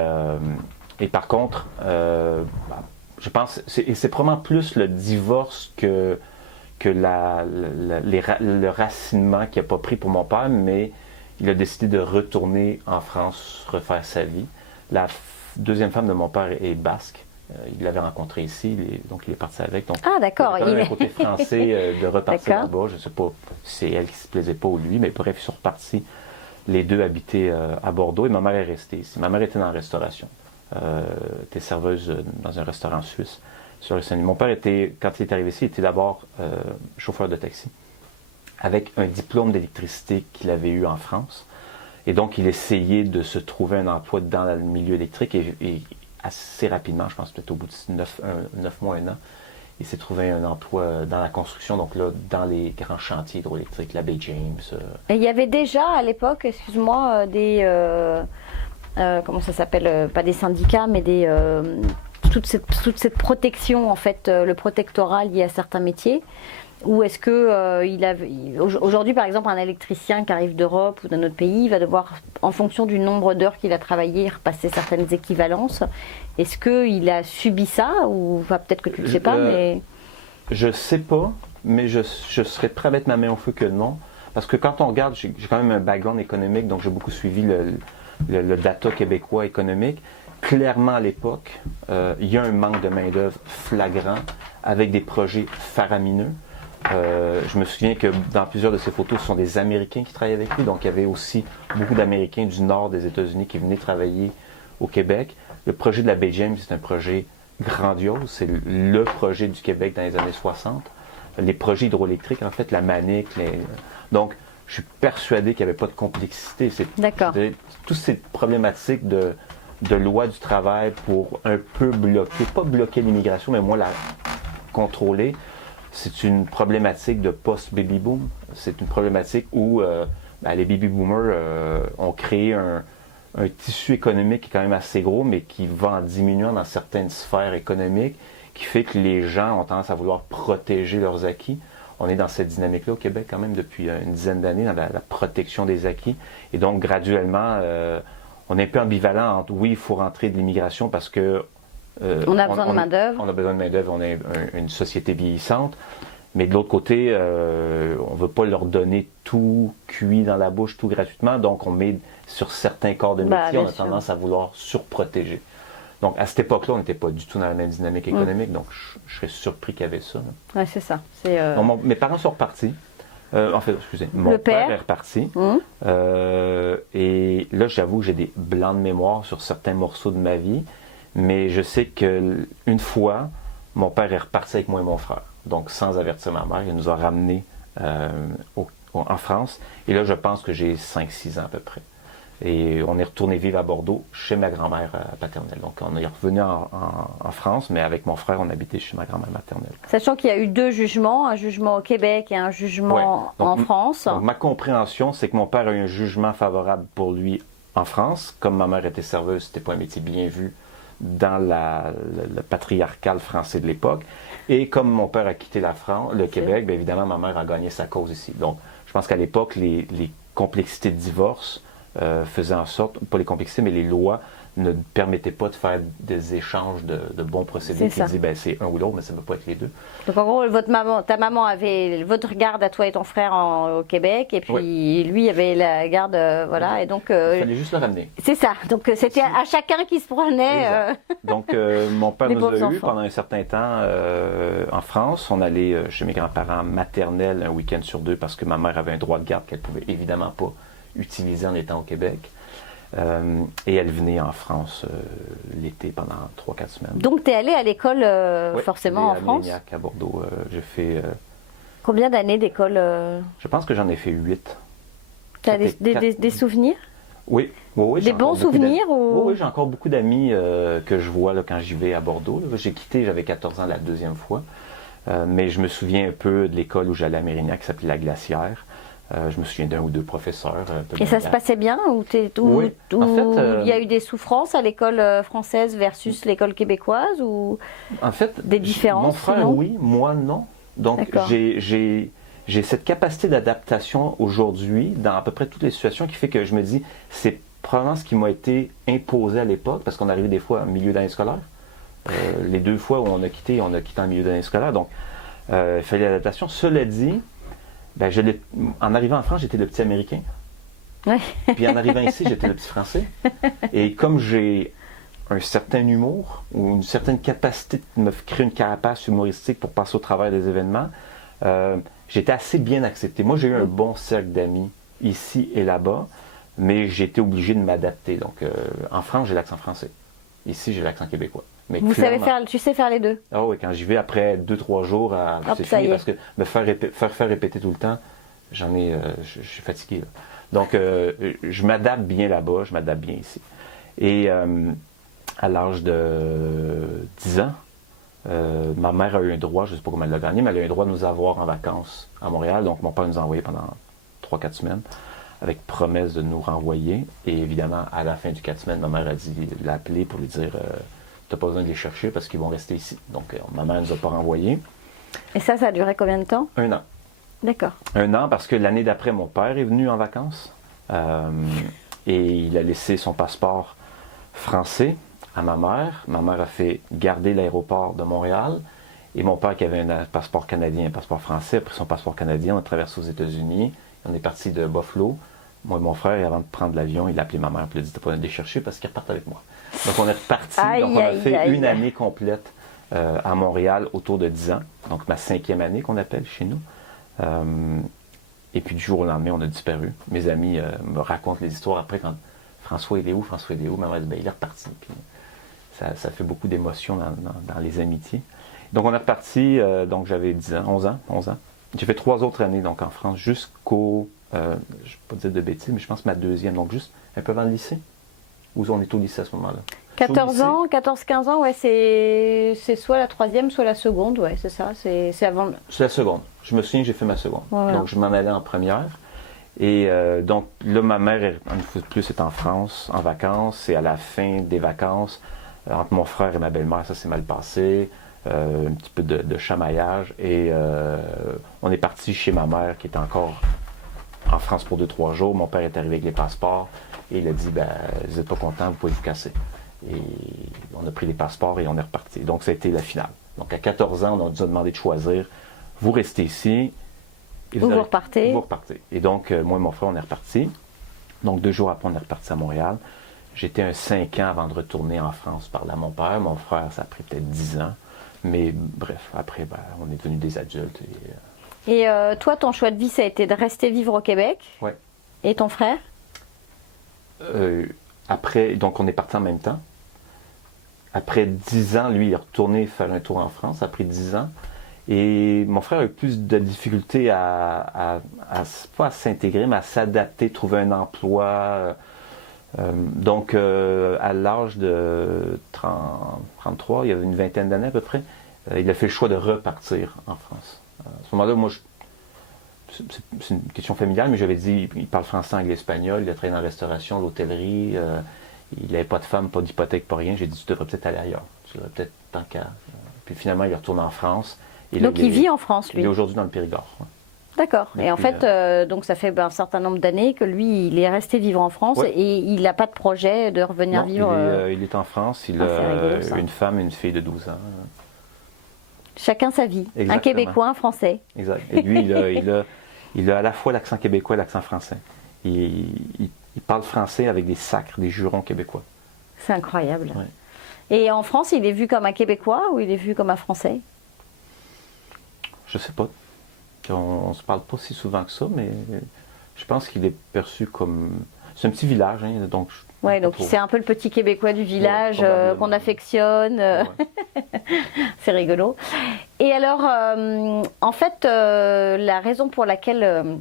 par contre, je pense, c'est probablement plus le divorce que le racinement qu'il n'a pas pris pour mon père, mais il a décidé de retourner en France, refaire sa vie. La deuxième femme de mon père est basque. Il l'avait rencontrée ici, donc il est parti avec. Donc, ah, d'accord. Il y a un côté français de repartir là-bas. Je ne sais pas si c'est elle qui ne se plaisait pas ou lui, mais bref, ils sont repartis. Les deux habitaient à Bordeaux et ma mère est restée ici. Ma mère était dans la restauration. Était serveuse dans un restaurant suisse sur le Saint-Denis. Mon père quand il est arrivé ici, il était d'abord chauffeur de taxi avec un diplôme d'électricité qu'il avait eu en France. Et donc, il essayait de se trouver un emploi dans le milieu électrique et assez rapidement, je pense peut-être au bout de 9 mois, 1 an, il s'est trouvé un emploi dans la construction, donc là, dans les grands chantiers hydroélectriques, la baie James. Et il y avait déjà à l'époque, excuse-moi, comment ça s'appelle, pas des syndicats, mais toute cette protection, en fait, le protectorat lié à certains métiers. Ou est-ce que aujourd'hui, par exemple, un électricien qui arrive d'Europe ou d'un autre pays va devoir, en fonction du nombre d'heures qu'il a travaillé, repasser certaines équivalences? Est-ce qu'il a subi ça ou peut-être que tu ne sais pas, mais... Je sais pas, mais je serais prêt à mettre ma main au feu que non. Parce que quand on regarde, j'ai quand même un background économique, donc j'ai beaucoup suivi le data québécois économique. Clairement, à l'époque, il y a un manque de main-d'œuvre flagrant avec des projets faramineux. Je me souviens que dans plusieurs de ces photos, ce sont des Américains qui travaillaient avec lui. Donc, il y avait aussi beaucoup d'Américains du nord des États-Unis qui venaient travailler au Québec. Le projet de la baie James, c'est un projet grandiose. C'est le projet du Québec dans les années 60. Les projets hydroélectriques, en fait, la Manic. Donc, je suis persuadé qu'il n'y avait pas de complexité. D'accord. Toutes ces problématiques de loi du travail pour un peu bloquer, pas bloquer l'immigration, mais moi la contrôler. C'est une problématique de post-baby boom. C'est une problématique où les baby boomers ont créé un tissu économique qui est quand même assez gros, mais qui va en diminuant dans certaines sphères économiques, qui fait que les gens ont tendance à vouloir protéger leurs acquis. On est dans cette dynamique-là au Québec quand même depuis une dizaine d'années, dans la protection des acquis. Et donc, graduellement, on est un peu ambivalent entre, oui, il faut rentrer de l'immigration parce que on a besoin de main-d'œuvre. On a besoin de main-d'œuvre, on est une société vieillissante. Mais de l'autre côté, on ne veut pas leur donner tout cuit dans la bouche, tout gratuitement. Donc, on met sur certains corps de métier, on a tendance à vouloir surprotéger. Donc, à cette époque-là, on n'était pas du tout dans la même dynamique économique. Donc, je serais surpris qu'il y avait ça. Oui, c'est ça. Mes parents sont repartis. Mon père est reparti. Et là, j'avoue que j'ai des blancs de mémoire sur certains morceaux de ma vie. Mais je sais qu'une fois, mon père est reparti avec moi et mon frère. Donc, sans avertir ma mère, il nous a ramenés en France. Et là, je pense que j'ai 5-6 ans à peu près. Et on est retourné vivre à Bordeaux, chez ma grand-mère paternelle. Donc, on est revenu en France, mais avec mon frère, on habitait chez ma grand-mère maternelle. Sachant qu'il y a eu 2 jugements, un jugement au Québec et un jugement en France. Donc, ma compréhension, c'est que mon père a eu un jugement favorable pour lui en France. Comme ma mère était serveuse, c'était pas un métier bien vu dans le patriarcal français de l'époque. Et comme mon père a quitté le Québec, bien évidemment, ma mère a gagné sa cause ici. Donc, je pense qu'à l'époque, les complexités de divorce faisaient en sorte, pas les complexités, mais les lois ne permettaient pas de faire des échanges de bons procédés qui disaient, c'est un ou l'autre, mais ça ne peut pas être les deux. Donc en gros, ta maman avait votre garde à toi et ton frère au Québec, et puis lui avait la garde, voilà, et donc... Il fallait juste le ramener. C'est ça, donc c'était à chacun qui se prenait... Donc mon père nous a eu enfants. pendant un certain temps en France. On allait chez mes grands-parents maternels un week-end sur 2 parce que ma mère avait un droit de garde qu'elle pouvait évidemment pas utiliser en étant au Québec. Et elle venait en France l'été pendant 3-4 semaines. Donc tu es allé à l'école forcément en France? À Mérignac, à Bordeaux. J'ai fait... Combien d'années d'école Je pense que j'en ai fait 8. Tu as des souvenirs? Oui. Des bons souvenirs Oui, j'ai encore beaucoup d'amis que je vois là, quand j'y vais à Bordeaux. Là. J'ai quitté, j'avais 14 ans la deuxième fois. Mais je me souviens un peu de l'école où j'allais à Mérignac, qui s'appelait La Glacière. Je me souviens d'un ou 2 professeurs. Et ça se passait bien ou oui. En fait, il y a eu des souffrances à l'école française versus l'école québécoise ou en fait, des différences? Mon frère, oui, moi, non. Donc, j'ai cette capacité d'adaptation aujourd'hui dans à peu près toutes les situations qui fait que je me dis, c'est probablement ce qui m'a été imposé à l'époque, parce qu'on arrivait des fois en milieu d'année scolaire. Les 2 fois où on a quitté en milieu d'année scolaire. Donc, il fallait l'adaptation. Cela dit, en arrivant en France, j'étais le petit Américain. Ouais. Puis en arrivant ici, j'étais le petit Français. Et comme j'ai un certain humour ou une certaine capacité de me créer une carapace humoristique pour passer au travers des événements, j'étais assez bien accepté. Moi, j'ai eu un bon cercle d'amis ici et là-bas, mais j'ai été obligé de m'adapter. Donc, en France, j'ai l'accent français. Ici, j'ai l'accent québécois. Mais tu sais faire les deux? Ah oui, quand j'y vais après 2-3 jours, c'est fini parce que me faire répéter tout le temps, je suis fatigué. Là. Donc, je m'adapte bien là-bas, je m'adapte bien ici. Et à l'âge de 10 ans, ma mère a eu un droit, je ne sais pas comment elle l'a gagné, mais elle a eu un droit de nous avoir en vacances à Montréal. Donc, mon père nous a envoyés pendant 3-4 semaines avec promesse de nous renvoyer. Et évidemment, à la fin du 4 semaines, ma mère a dit l'appeler pour lui dire... t'as pas besoin de les chercher parce qu'ils vont rester ici. Donc, ma mère ne nous a pas renvoyés. Et ça a duré combien de temps? 1 an. D'accord. 1 an parce que l'année d'après, mon père est venu en vacances et il a laissé son passeport français à ma mère. Ma mère a fait garder l'aéroport de Montréal et mon père qui avait un passeport canadien, un passeport français, a pris son passeport canadien, on a traversé aux États-Unis, on est parti de Buffalo. Moi et mon frère, avant de prendre l'avion, il a appelé ma mère et il a dit t'as pas besoin de les chercher parce qu'ils repartent avec moi. Donc, on est reparti. Donc, on a fait une année complète à Montréal autour de 10 ans. Donc, ma 5e année qu'on appelle chez nous. Et puis, du jour au lendemain, on a disparu. Mes amis me racontent les histoires après quand François, il est où? François, il est où? Ma mère dit, il est reparti. Puis, ça fait beaucoup d'émotions dans les amitiés. Donc, on est reparti. Donc, j'avais 11 ans. J'ai fait 3 autres années donc en France jusqu'au, je ne vais pas dire de bêtises, mais je pense ma 2e. Donc, juste un peu avant le lycée. Où on est au lycée à ce moment-là? 14-15 ans, ouais, c'est soit la 3e, soit la seconde, ouais, c'est ça, c'est avant... C'est la seconde. Je me souviens que j'ai fait ma seconde. Voilà. Donc, je m'en allais en première. Et donc, là, ma mère, une fois de plus, est en France, en vacances. Et à la fin des vacances, entre mon frère et ma belle-mère, ça s'est mal passé. Un petit peu de chamaillage. Et on est parti chez ma mère, qui était encore en France pour 2-3 jours. Mon père est arrivé avec les passeports. Et il a dit, vous n'êtes pas content, vous pouvez vous casser. Et on a pris les passeports et on est reparti. Donc, ça a été la finale. Donc, à 14 ans, on nous a demandé de choisir. Vous restez ici. Et vous repartez. Vous repartez. Et donc, moi et mon frère, on est repartis. Donc, 2 jours après, on est reparti à Montréal. J'étais un 5 ans avant de retourner en France par là mon père. Mon frère, ça a pris peut-être 10 ans. Mais bref, après, on est devenus des adultes. Et toi, ton choix de vie, ça a été de rester vivre au Québec? Oui. Et ton frère? Après, donc on est partis en même temps. Après 10 ans, lui, il est retourné faire un tour en France, après 10 ans. Et mon frère a eu plus de difficultés pas à s'intégrer, mais à s'adapter, trouver un emploi. Donc, à l'âge de 33, il y avait une vingtaine d'années à peu près, il a fait le choix de repartir en France. À ce moment-là, moi, c'est une question familiale, mais j'avais dit, il parle français, anglais, espagnol, il a travaillé dans la restauration, l'hôtellerie, il n'avait pas de femme, pas d'hypothèque, pas rien. J'ai dit, tu devrais peut-être aller ailleurs. Tu devrais peut-être tant qu'à... Puis finalement, il est retourné en France. Et Donc, là, il vit en France, lui. Il est aujourd'hui dans le Périgord. Ouais. D'accord. Et en fait, donc ça fait un certain nombre d'années que lui, il est resté vivre en France et il n'a pas de projet de revenir vivre. Il est en France, il c'est rigolo, ça. a une femme et une fille de 12 ans. Chacun sa vie. Exactement. Un Québécois, un Français. Exact. Et lui, il a à la fois l'accent québécois et l'accent français. Il parle français avec des sacres, des jurons québécois. C'est incroyable. Ouais. Et en France, il est vu comme un Québécois ou il est vu comme un Français? Je sais pas. On se parle pas si souvent que ça, mais je pense qu'il est perçu comme... C'est un petit village, hein, donc... Ouais, donc c'est un peu le petit Québécois du village qu'on affectionne. Ouais. C'est rigolo. Et alors, en fait, la raison pour laquelle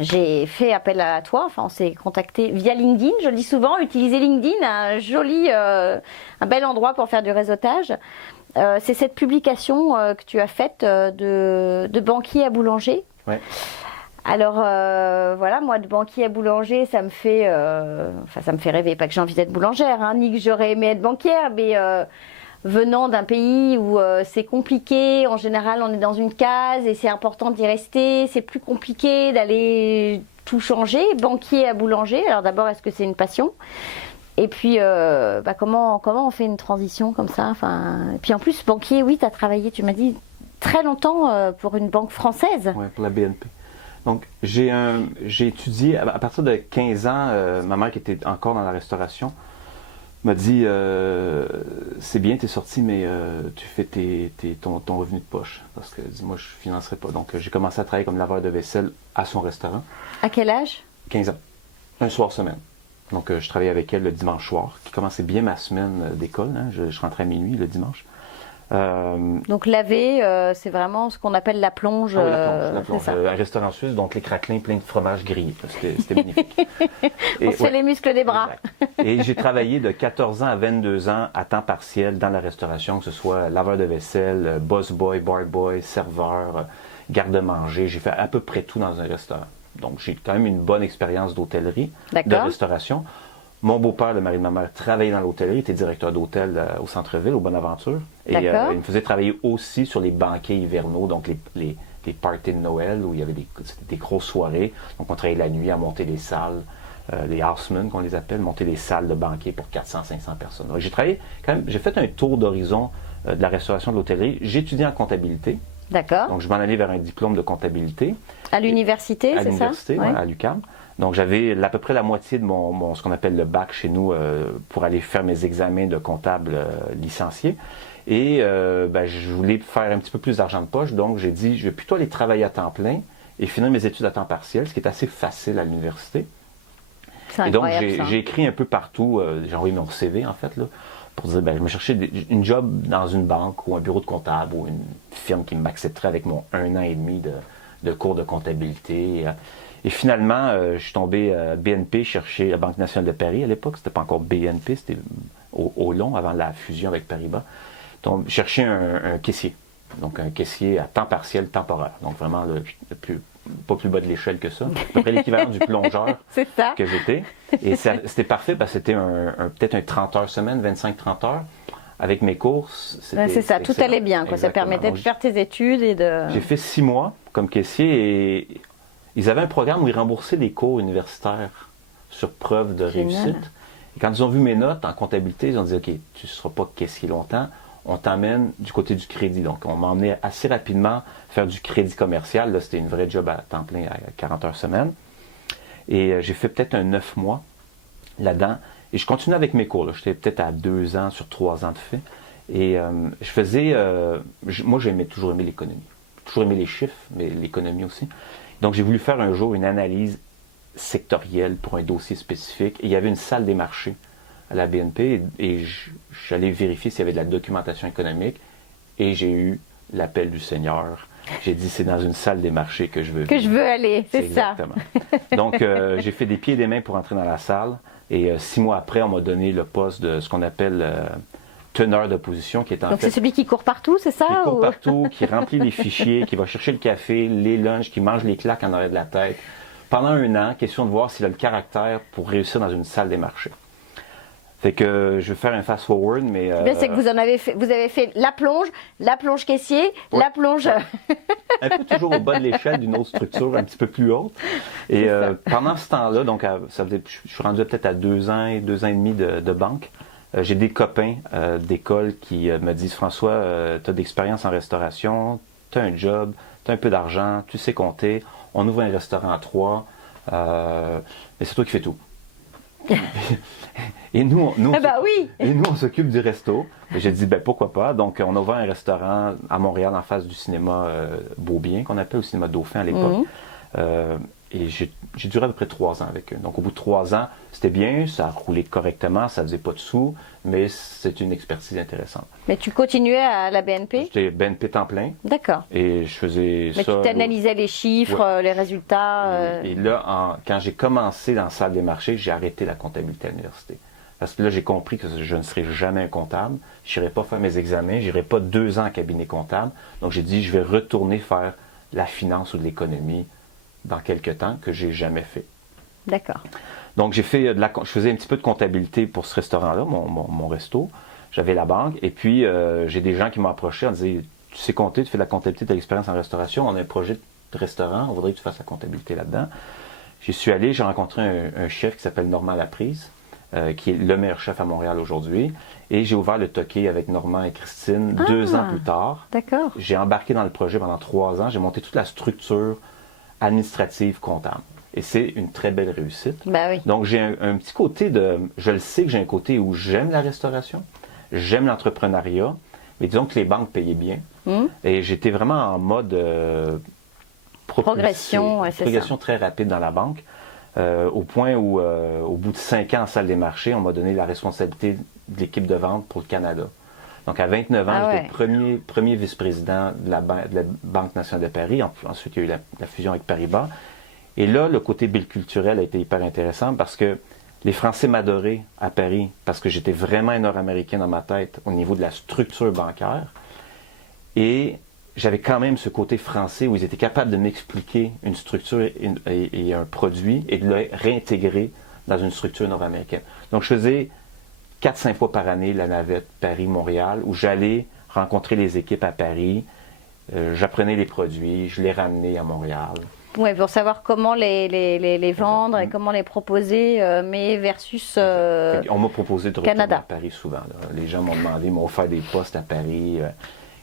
j'ai fait appel à toi, enfin on s'est contacté via LinkedIn, je le dis souvent, utiliser LinkedIn, un bel endroit pour faire du réseautage. C'est cette publication que tu as faite de banquier à boulanger. Ouais. Alors voilà, moi de banquier à boulanger, ça me fait rêver. Pas que j'ai envie d'être boulangère, hein, ni que j'aurais aimé être banquière, mais venant d'un pays où c'est compliqué, en général on est dans une case et c'est important d'y rester, c'est plus compliqué d'aller tout changer. Banquier à boulanger, alors d'abord est-ce que c'est une passion ? Et puis, comment on fait une transition comme ça, et puis en plus, banquier, oui, tu as travaillé, tu m'as dit, très longtemps pour une banque française. Oui, pour la BNP. Donc, j'ai étudié, à partir de 15 ans, ma mère qui était encore dans la restauration m'a dit, c'est bien, tu es sorti, mais tu fais ton revenu de poche. Parce que, moi, je ne financerai pas. Donc, j'ai commencé à travailler comme laveur de vaisselle à son restaurant. À quel âge? 15 ans. Un soir semaine. Donc, je travaillais avec elle le dimanche soir, qui commençait bien ma semaine d'école. Hein. Je rentrais à minuit le dimanche. Donc, laver, c'est vraiment ce qu'on appelle la plonge. La plonge. C'est ça. Un restaurant suisse, donc les craquelins pleins de fromage grillé. C'était magnifique. On se fait les muscles des bras. Exact. Et j'ai travaillé de 14 ans à 22 ans à temps partiel dans la restauration, que ce soit laveur de vaisselle, boss boy, bar boy, serveur, garde-manger. J'ai fait à peu près tout dans un restaurant. Donc, j'ai quand même une bonne expérience d'hôtellerie, de restauration. Mon beau-père, le mari de ma mère, travaillait dans l'hôtellerie, était directeur d'hôtel au centre-ville, au Bonaventure. Et il me faisait travailler aussi sur les banquets hivernaux, donc les parties de Noël, où il y avait des grosses soirées. Donc, on travaillait la nuit à monter les salles, les housemen qu'on les appelle, monter les salles de banquets pour 400-500 personnes. Donc, j'ai travaillé quand même, j'ai fait un tour d'horizon de la restauration de l'hôtellerie. J'ai étudié en comptabilité. D'accord. Donc, je m'en allais vers un diplôme de comptabilité. À l'université, c'est ça? À l'université, oui, à l'UQAM. Donc, j'avais à peu près la moitié de ce qu'on appelle le bac chez nous pour aller faire mes examens de comptable licencié. Et je voulais faire un petit peu plus d'argent de poche. Donc, j'ai dit, je vais plutôt aller travailler à temps plein et finir mes études à temps partiel, ce qui est assez facile à l'université. C'est et donc, incroyable, j'ai écrit un peu partout. J'ai envoyé mon CV, en fait, là, pour dire, je me cherchais une job dans une banque ou un bureau de comptable ou une firme qui m'accepterait avec mon 1 an et demi de cours de comptabilité. Et finalement, je suis tombé à BNP chercher la Banque nationale de Paris à l'époque. C'était pas encore BNP, c'était au long, avant la fusion avec Paribas. Donc, chercher un caissier. Donc, un caissier à temps partiel, temporaire. Donc, vraiment, pas plus bas de l'échelle que ça. À peu près l'équivalent du plongeur que j'étais. Et c'était parfait parce que c'était peut-être un 30 heures semaine, 25-30 heures. Avec mes courses, c'était c'est ça, tout excellent. allait bien. Quoi. Ça permettait de faire tes études et de... J'ai fait 6 mois comme caissier et ils avaient un programme où ils remboursaient les cours universitaires sur preuve de réussite. Et quand ils ont vu mes notes en comptabilité, ils ont dit « OK, tu ne seras pas caissier longtemps, on t'emmène du côté du crédit. » Donc, on m'a emmené assez rapidement faire du crédit commercial. Là, c'était une vraie job à temps plein, à 40 heures semaine. Et j'ai fait peut-être 9 mois là-dedans. Et je continuais avec mes cours. J'étais peut-être à 2 ans sur 3 ans de fait. Et je faisais... moi, toujours aimé l'économie. Toujours aimé les chiffres, mais l'économie aussi. Donc, j'ai voulu faire un jour une analyse sectorielle pour un dossier spécifique. Et il y avait une salle des marchés à la BNP et j'allais vérifier s'il y avait de la documentation économique. Et j'ai eu l'appel du Seigneur. J'ai dit, c'est dans une salle des marchés que je veux je veux aller, c'est ça. Exactement. Donc, j'ai fait des pieds et des mains pour entrer dans la salle. Et 6 mois après, on m'a donné le poste de ce qu'on appelle teneur de position, qui est en Donc fait... c'est celui qui court partout, c'est ça? Qui court ou- partout, qui remplit les fichiers, qui va chercher le café, les lunchs, qui mange les claques en arrière de la tête. Pendant 1 an, question de voir s'il a le caractère pour réussir dans une salle des marchés. Fait que je vais faire un fast-forward, mais... Eh bien, c'est que vous avez fait la plonge caissier, la plonge... un peu toujours au bas de l'échelle d'une autre structure un petit peu plus haute. Et pendant ce temps-là, donc je suis rendu peut-être à 2 ans et 2 ans et demi de banque. J'ai des copains d'école qui me disent « François, tu as d'expérience en restauration, tu as un job, tu as un peu d'argent, tu sais compter, on ouvre un restaurant à 3, mais c'est toi qui fais tout. » Et nous, oui! Et nous, on s'occupe du resto. Et j'ai dit, pourquoi pas. Donc, on a ouvert un restaurant à Montréal en face du cinéma Beaubien, qu'on appelle, au cinéma Dauphin à l'époque. Et j'ai duré à peu près 3 ans avec eux. Donc, au bout de 3 ans, c'était bien, ça a roulé correctement, ça faisait pas de sous, mais c'est une expertise intéressante. Mais tu continuais à la BNP? J'étais BNP temps plein. D'accord. Et je faisais Mais ça... tu t'analysais les chiffres, les résultats... Et là, quand j'ai commencé dans la salle des marchés, j'ai arrêté la comptabilité à l'université. Parce que là, j'ai compris que je ne serai jamais un comptable. Je n'irai pas faire mes examens. Je n'irai pas 2 ans en cabinet comptable. Donc, j'ai dit, je vais retourner faire la finance ou de l'économie dans quelques temps que j'ai jamais fait. D'accord. Donc, je faisais un petit peu de comptabilité pour ce restaurant-là, mon resto. J'avais la banque. Et puis, j'ai des gens qui m'ont approché en disant, tu sais compter, tu fais de la comptabilité, tu as l'expérience en restauration. On a un projet de restaurant. On voudrait que tu fasses la comptabilité là-dedans. J'y suis allé. J'ai rencontré un chef qui s'appelle Normand Laprise, qui est le meilleur chef à Montréal aujourd'hui. Et j'ai ouvert le Toqué avec Normand et Christine 2 ans plus tard. D'accord. J'ai embarqué dans le projet pendant 3 ans. J'ai monté toute la structure administrative comptable. Et c'est une très belle réussite. Ben oui. Donc, j'ai un petit côté de... Je le sais que j'ai un côté où j'aime la restauration, j'aime l'entrepreneuriat, mais disons que les banques payaient bien. Et j'étais vraiment en mode... Progression, ouais, c'est progression très rapide dans la banque. Au point où, au bout de 5 ans en salle des marchés, on m'a donné la responsabilité de l'équipe de vente pour le Canada. Donc, à 29 ans, j'étais le premier vice-président de la Banque nationale de Paris. Ensuite, il y a eu la fusion avec Paribas. Et là, le côté bulle culturel a été hyper intéressant parce que les Français m'adoraient à Paris parce que j'étais vraiment un Nord-Américain dans ma tête au niveau de la structure bancaire. Et j'avais quand même ce côté français où ils étaient capables de m'expliquer une structure et un produit et de le réintégrer dans une structure nord-américaine. Donc, je faisais 4-5 fois par année la navette Paris-Montréal où j'allais rencontrer les équipes à Paris, j'apprenais les produits, je les ramenais à Montréal. Oui, pour savoir comment les vendre et comment les proposer, mais versus On m'a proposé de retourner Canada. à Paris souvent. Là. Les gens m'ont demandé, m'ont offert des postes à Paris.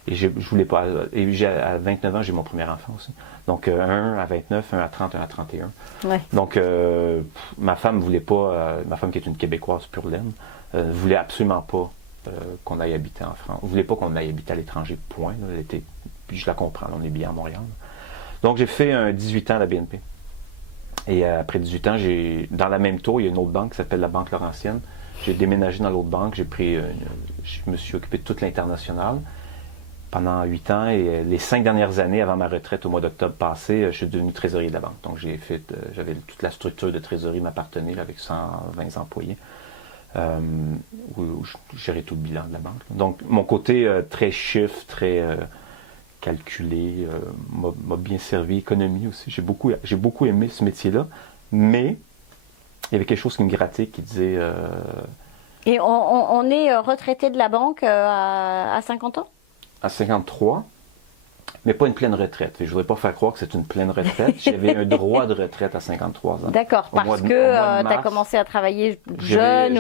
Et je voulais pas. Et à 29 ans, j'ai mon premier enfant aussi. Donc, un à 29, un à 30, un à 31. Ouais. Donc, ma femme voulait pas, ma femme qui est une Québécoise pure laine, voulait absolument pas qu'on aille habiter en France. Voulait pas qu'on aille habiter à l'étranger, point. Là. Puis je la comprends, là, on est bien à Montréal. Donc, j'ai fait un 18 ans à la BNP. Et après 18 ans, dans la même tour, il y a une autre banque qui s'appelle la Banque Laurentienne. J'ai déménagé dans l'autre banque. Je me suis occupé de toute l'international pendant 8 ans. Et les 5 dernières années, avant ma retraite au mois d'octobre passé, je suis devenu trésorier de la banque. Donc, j'avais toute la structure de trésorerie m'appartenait avec 120 employés. Où je gérais tout le bilan de la banque. Donc, mon côté très chiffre, très calculé, m'a bien servi. Économie aussi. J'ai beaucoup aimé ce métier-là. Mais il y avait quelque chose qui me grattait, qui disait... Et on est retraité de la banque à 50 ans? À 53, mais pas une pleine retraite. Je ne voudrais pas faire croire que c'est une pleine retraite. J'avais un droit de retraite à 53 ans. D'accord, parce que tu as commencé à travailler jeune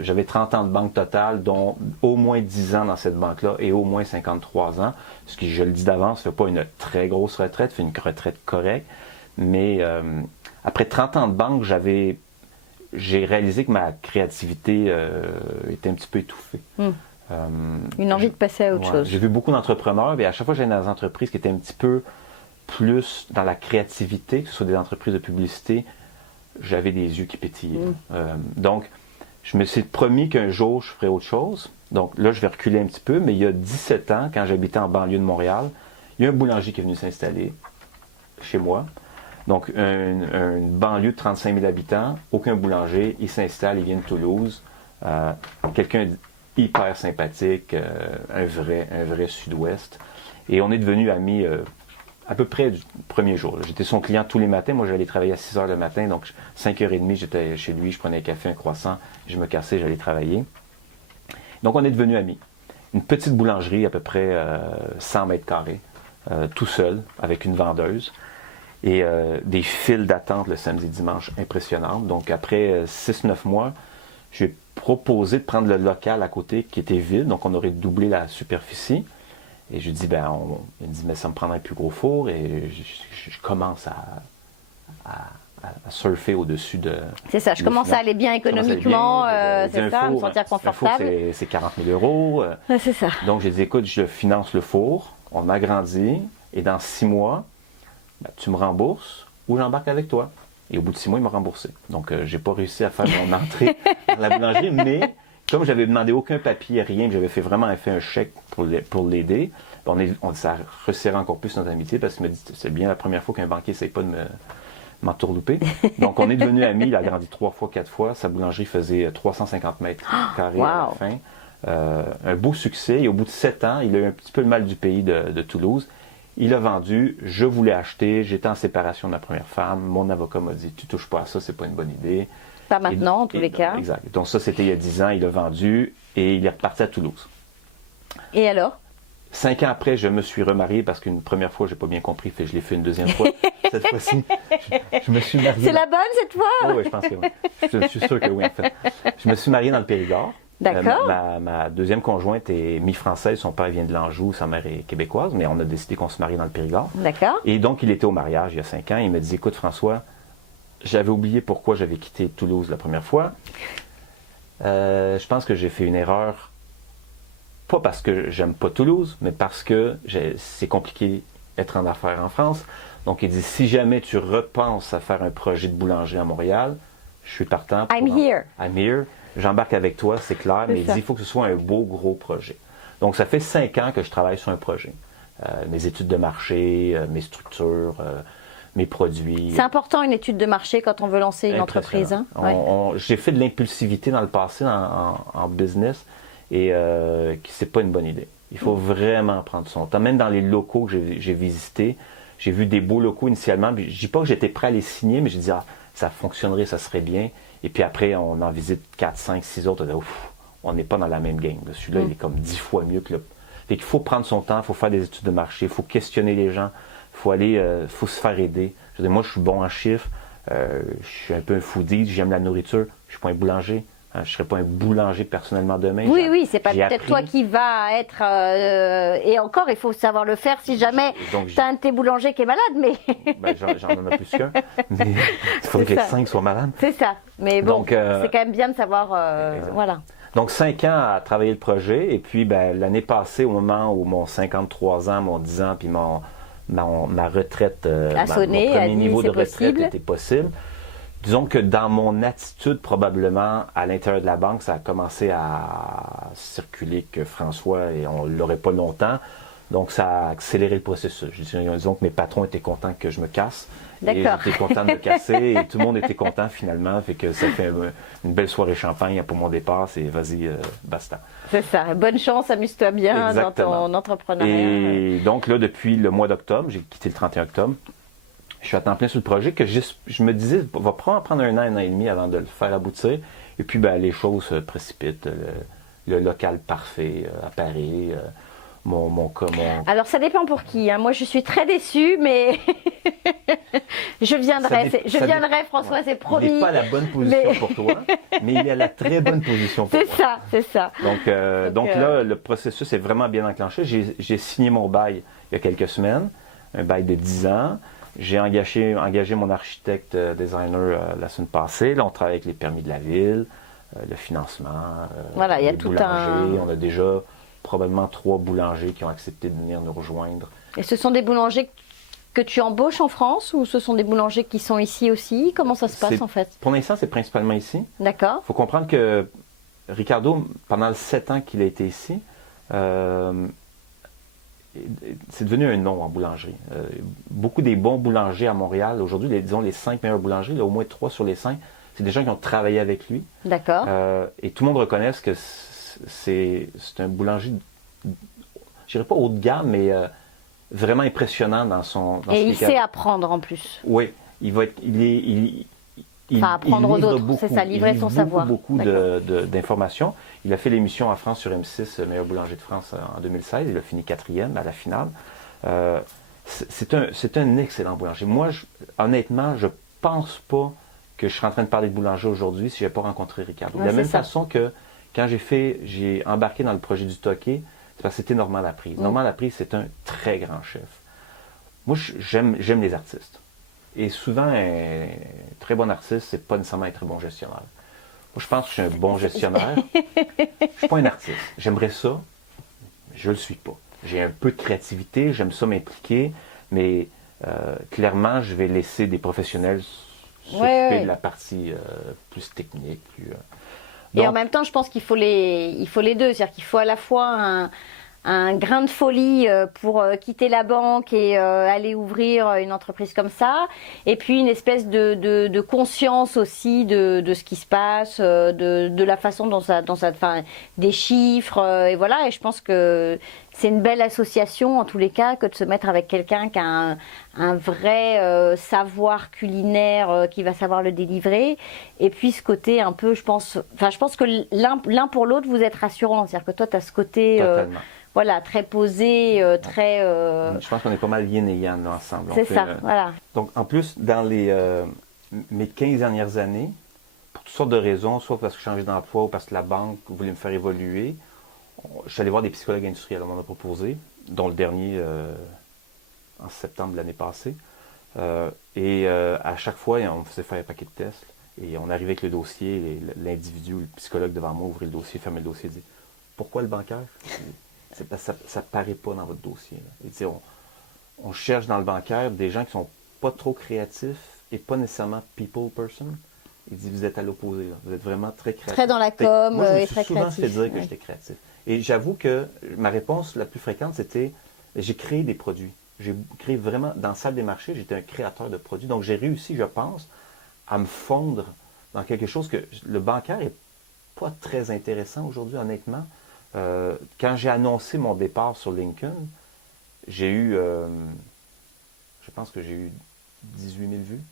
J'avais 30 ans de banque totale, dont au moins 10 ans dans cette banque-là et au moins 53 ans. Ce qui, je le dis d'avance, ne fait pas une très grosse retraite, fait une retraite correcte. Mais après 30 ans de banque, j'ai réalisé que ma créativité était un petit peu étouffée. Une envie de passer à autre chose. J'ai vu beaucoup d'entrepreneurs, et à chaque fois que j'allais dans des entreprises qui étaient un petit peu plus dans la créativité, que ce soit des entreprises de publicité, j'avais des yeux qui pétillaient. Donc, je me suis promis qu'un jour, je ferais autre chose. Donc là, je vais reculer un petit peu, mais il y a 17 ans, quand j'habitais en banlieue de Montréal, il y a un boulanger qui est venu s'installer chez moi. Donc, une banlieue de 35 000 habitants, aucun boulanger, il s'installe, il vient de Toulouse. Quelqu'un hyper sympathique, un vrai sud-ouest. Et on est devenus amis à peu près du premier jour. J'étais son client tous les matins. Moi, j'allais travailler à 6 heures le matin. Donc, 5h30, j'étais chez lui, je prenais un café, un croissant, je me cassais, j'allais travailler. Donc, on est devenus amis. Une petite boulangerie, à peu près 100 mètres carrés, tout seul, avec une vendeuse. Et des files d'attente le samedi, dimanche impressionnantes. Donc, après 6-9 mois, j'ai proposé de prendre le local à côté qui était vide. Donc, on aurait doublé la superficie. Et je dis, il me dit, mais ça me prendrait un plus gros four. Et je commence à surfer au-dessus de... C'est ça, je commence à aller bien économiquement, c'est ça, à me sentir confortable. C'est 40 000 euros. C'est ça. Donc, j'ai dit, écoute, je finance le four, on agrandit, et dans 6 mois, tu me rembourses ou j'embarque avec toi. Et au bout de 6 mois, il m'a remboursé. Donc, j'ai pas réussi à faire mon entrée dans la boulangerie, mais comme j'avais demandé aucun papier, rien, j'avais vraiment fait un chèque pour l'aider, ça a resserré encore plus notre amitié parce qu'il m'a dit, c'est bien la première fois qu'un banquier n'essaie pas de m'entourlouper. Donc, on est devenus amis. Il a grandi 3 fois, 4 fois. Sa boulangerie faisait 350 mètres carrés à la fin. Un beau succès. Et au bout de 7 ans, il a eu un petit peu le mal du pays de Toulouse. Il a vendu. Je voulais acheter. J'étais en séparation de ma première femme. Mon avocat m'a dit, tu touches pas à ça, c'est pas une bonne idée. Pas maintenant, en tous les cas. Exact. Donc, ça, c'était il y a 10 ans. Il a vendu et il est reparti à Toulouse. Et alors? 5 ans après, je me suis remarié parce qu'une première fois, j'ai pas bien compris, je l'ai fait une deuxième fois. Cette fois-ci, je me suis marié. C'est la bonne cette fois? Oui, je pense que oui. Je suis sûr que oui, en fait. Je me suis marié dans le Périgord. D'accord. Ma deuxième conjointe est mi-française, son père vient de l'Anjou, sa mère est québécoise, mais on a décidé qu'on se marie dans le Périgord. D'accord. Et donc, il était au mariage il y a 5 ans. Il m'a dit, écoute François, j'avais oublié pourquoi j'avais quitté Toulouse la première fois. Je pense que j'ai fait une erreur. Pas parce que j'aime pas Toulouse, mais parce que c'est compliqué d'être en affaires en France. Donc, il dit, si jamais tu repenses à faire un projet de boulangerie à Montréal, je suis partant. I'm here. J'embarque avec toi, c'est clair, mais il dit, il faut que ce soit un beau, gros projet. Donc, ça fait 5 ans que je travaille sur un projet. Mes études de marché, mes structures, mes produits. C'est important une étude de marché quand on veut lancer une entreprise. Hein? J'ai fait de l'impulsivité dans le passé en business. Et c'est pas une bonne idée. Il faut vraiment prendre son temps. Même dans les locaux que j'ai visités, j'ai vu des beaux locaux initialement. Je dis pas que j'étais prêt à les signer, mais je dis ça fonctionnerait, ça serait bien. Et puis après, on en visite 4, 5, 6 autres. On n'est pas dans la même game. Celui-là, il est comme 10 fois mieux que le... Fait qu'il faut prendre son temps, il faut faire des études de marché, il faut questionner les gens, il faut se faire aider. Je veux dire, moi, je suis bon en chiffres, je suis un peu un foodie, j'aime la nourriture, je suis pas un boulanger. Je ne serai pas un boulanger personnellement demain. Oui, c'est pas peut-être toi qui va être... et encore, il faut savoir le faire si jamais tu as un de tes boulangers qui est malade. Mais j'en ai plus qu'un. Mais il faudrait que les 5 soient malades. C'est ça. Mais bon, c'est quand même bien de savoir... voilà. Donc, 5 ans à travailler le projet. Et puis, l'année passée, au moment où mon 53 ans, mon 10 ans, puis ma retraite, mon premier niveau de retraite était possible, disons que dans mon attitude, probablement, à l'intérieur de la banque, ça a commencé à circuler que François, et on ne l'aurait pas longtemps. Donc, ça a accéléré le processus. Disons que mes patrons étaient contents que je me casse. Et j'étais content de me casser. Et tout le monde était content, finalement. Fait que ça fait une belle soirée champagne pour mon départ. C'est vas-y, basta. C'est ça. Bonne chance, amuse-toi bien. Exactement. Dans ton entrepreneuriat. Et donc, là, depuis le mois d'octobre, j'ai quitté le 31 octobre. Je suis à temps plein sur le projet que je me disais, va probablement prendre un an et demi avant de le faire aboutir. Et puis, les choses se précipitent. Le local parfait apparaît. Alors, ça dépend pour qui. Hein. Moi, je suis très déçue, mais je viendrai, François, c'est promis. Il n'est pas à la bonne position pour toi, mais il est à la très bonne position pour toi. C'est ça. Donc là, le processus est vraiment bien enclenché. J'ai signé mon bail il y a quelques semaines, un bail de 10 ans. J'ai engagé mon architecte designer la semaine passée. Là, on travaille avec les permis de la ville, le financement, voilà, il y a les tout boulangers. On a déjà probablement 3 boulangers qui ont accepté de venir nous rejoindre. Et ce sont des boulangers que tu embauches en France ou ce sont des boulangers qui sont ici aussi? Comment ça se passe en fait? Pour l'instant, c'est principalement ici. D'accord. Il faut comprendre que Ricardo, pendant les 7 ans qu'il a été ici, c'est devenu un nom en boulangerie. Beaucoup des bons boulangers à Montréal, aujourd'hui, disons les 5 meilleures boulangeries, là, au moins 3 sur les 5, c'est des gens qui ont travaillé avec lui. D'accord. Et tout le monde reconnaît que c'est un boulanger, je dirais pas haut de gamme, mais vraiment impressionnant dans son... Et il sait apprendre en plus. Oui, il apprendre aux livre autres, beaucoup, c'est ça, livrer il livre son savoir. beaucoup d'informations. Il a fait l'émission en France sur M6, Meilleur boulanger de France en 2016. Il a fini 4e à la finale. C'est un excellent boulanger. Moi, honnêtement, je pense pas que je serais en train de parler de boulanger aujourd'hui si je n'avais pas rencontré Ricardo. De la même façon que quand j'ai embarqué dans le projet du Toqué, c'est parce que c'était Normand Laprise. Normand Laprise, c'est un très grand chef. Moi, j'aime les artistes. Et souvent, un très bon artiste, c'est pas nécessairement un très bon gestionnaire. Moi, je pense que je suis un bon gestionnaire. Je suis pas un artiste. J'aimerais ça, mais je le suis pas. J'ai un peu de créativité, j'aime ça m'impliquer, mais clairement, je vais laisser des professionnels s'occuper de la partie plus technique. Et en même temps, je pense qu'il faut les deux. C'est-à-dire qu'il faut à la fois un grain de folie pour quitter la banque et aller ouvrir une entreprise comme ça, et puis une espèce de conscience aussi de ce qui se passe, de la façon dont des chiffres, et voilà. Et je pense que c'est une belle association en tous les cas que de se mettre avec quelqu'un qui a un vrai savoir culinaire, qui va savoir le délivrer, et puis ce côté un peu, je pense que l'un pour l'autre vous êtes rassurant, c'est-à-dire que toi tu as ce côté voilà, très posé, très... Je pense qu'on est pas mal yin et yang là, ensemble. C'est ça, voilà. Donc, en plus, dans mes 15 dernières années, pour toutes sortes de raisons, soit parce que je changeais d'emploi ou parce que la banque voulait me faire évoluer, je suis allé voir des psychologues industriels, on m'en a proposé, dont le dernier en septembre de l'année passée. À chaque fois, on me faisait faire un paquet de tests, et on arrivait avec le dossier, et l'individu, le psychologue devant moi, ouvrait le dossier, fermait le dossier, et dit « Pourquoi le bancaire? » C'est parce que ça ne paraît pas dans votre dossier. Il dit, on cherche dans le bancaire des gens qui sont pas trop créatifs et pas nécessairement people person. Il dit, vous êtes à l'opposé. Vous êtes vraiment très créatif. Très dans la com et très créatif. Moi, je me suis souvent fait dire que j'étais créatif. Et j'avoue que ma réponse la plus fréquente, c'était, j'ai créé des produits. J'ai créé vraiment, dans la salle des marchés, j'étais un créateur de produits. Donc, j'ai réussi, je pense, à me fondre dans quelque chose que le bancaire est pas très intéressant aujourd'hui, honnêtement. Quand j'ai annoncé mon départ sur LinkedIn, j'ai eu, je pense que j'ai eu 18 000 vues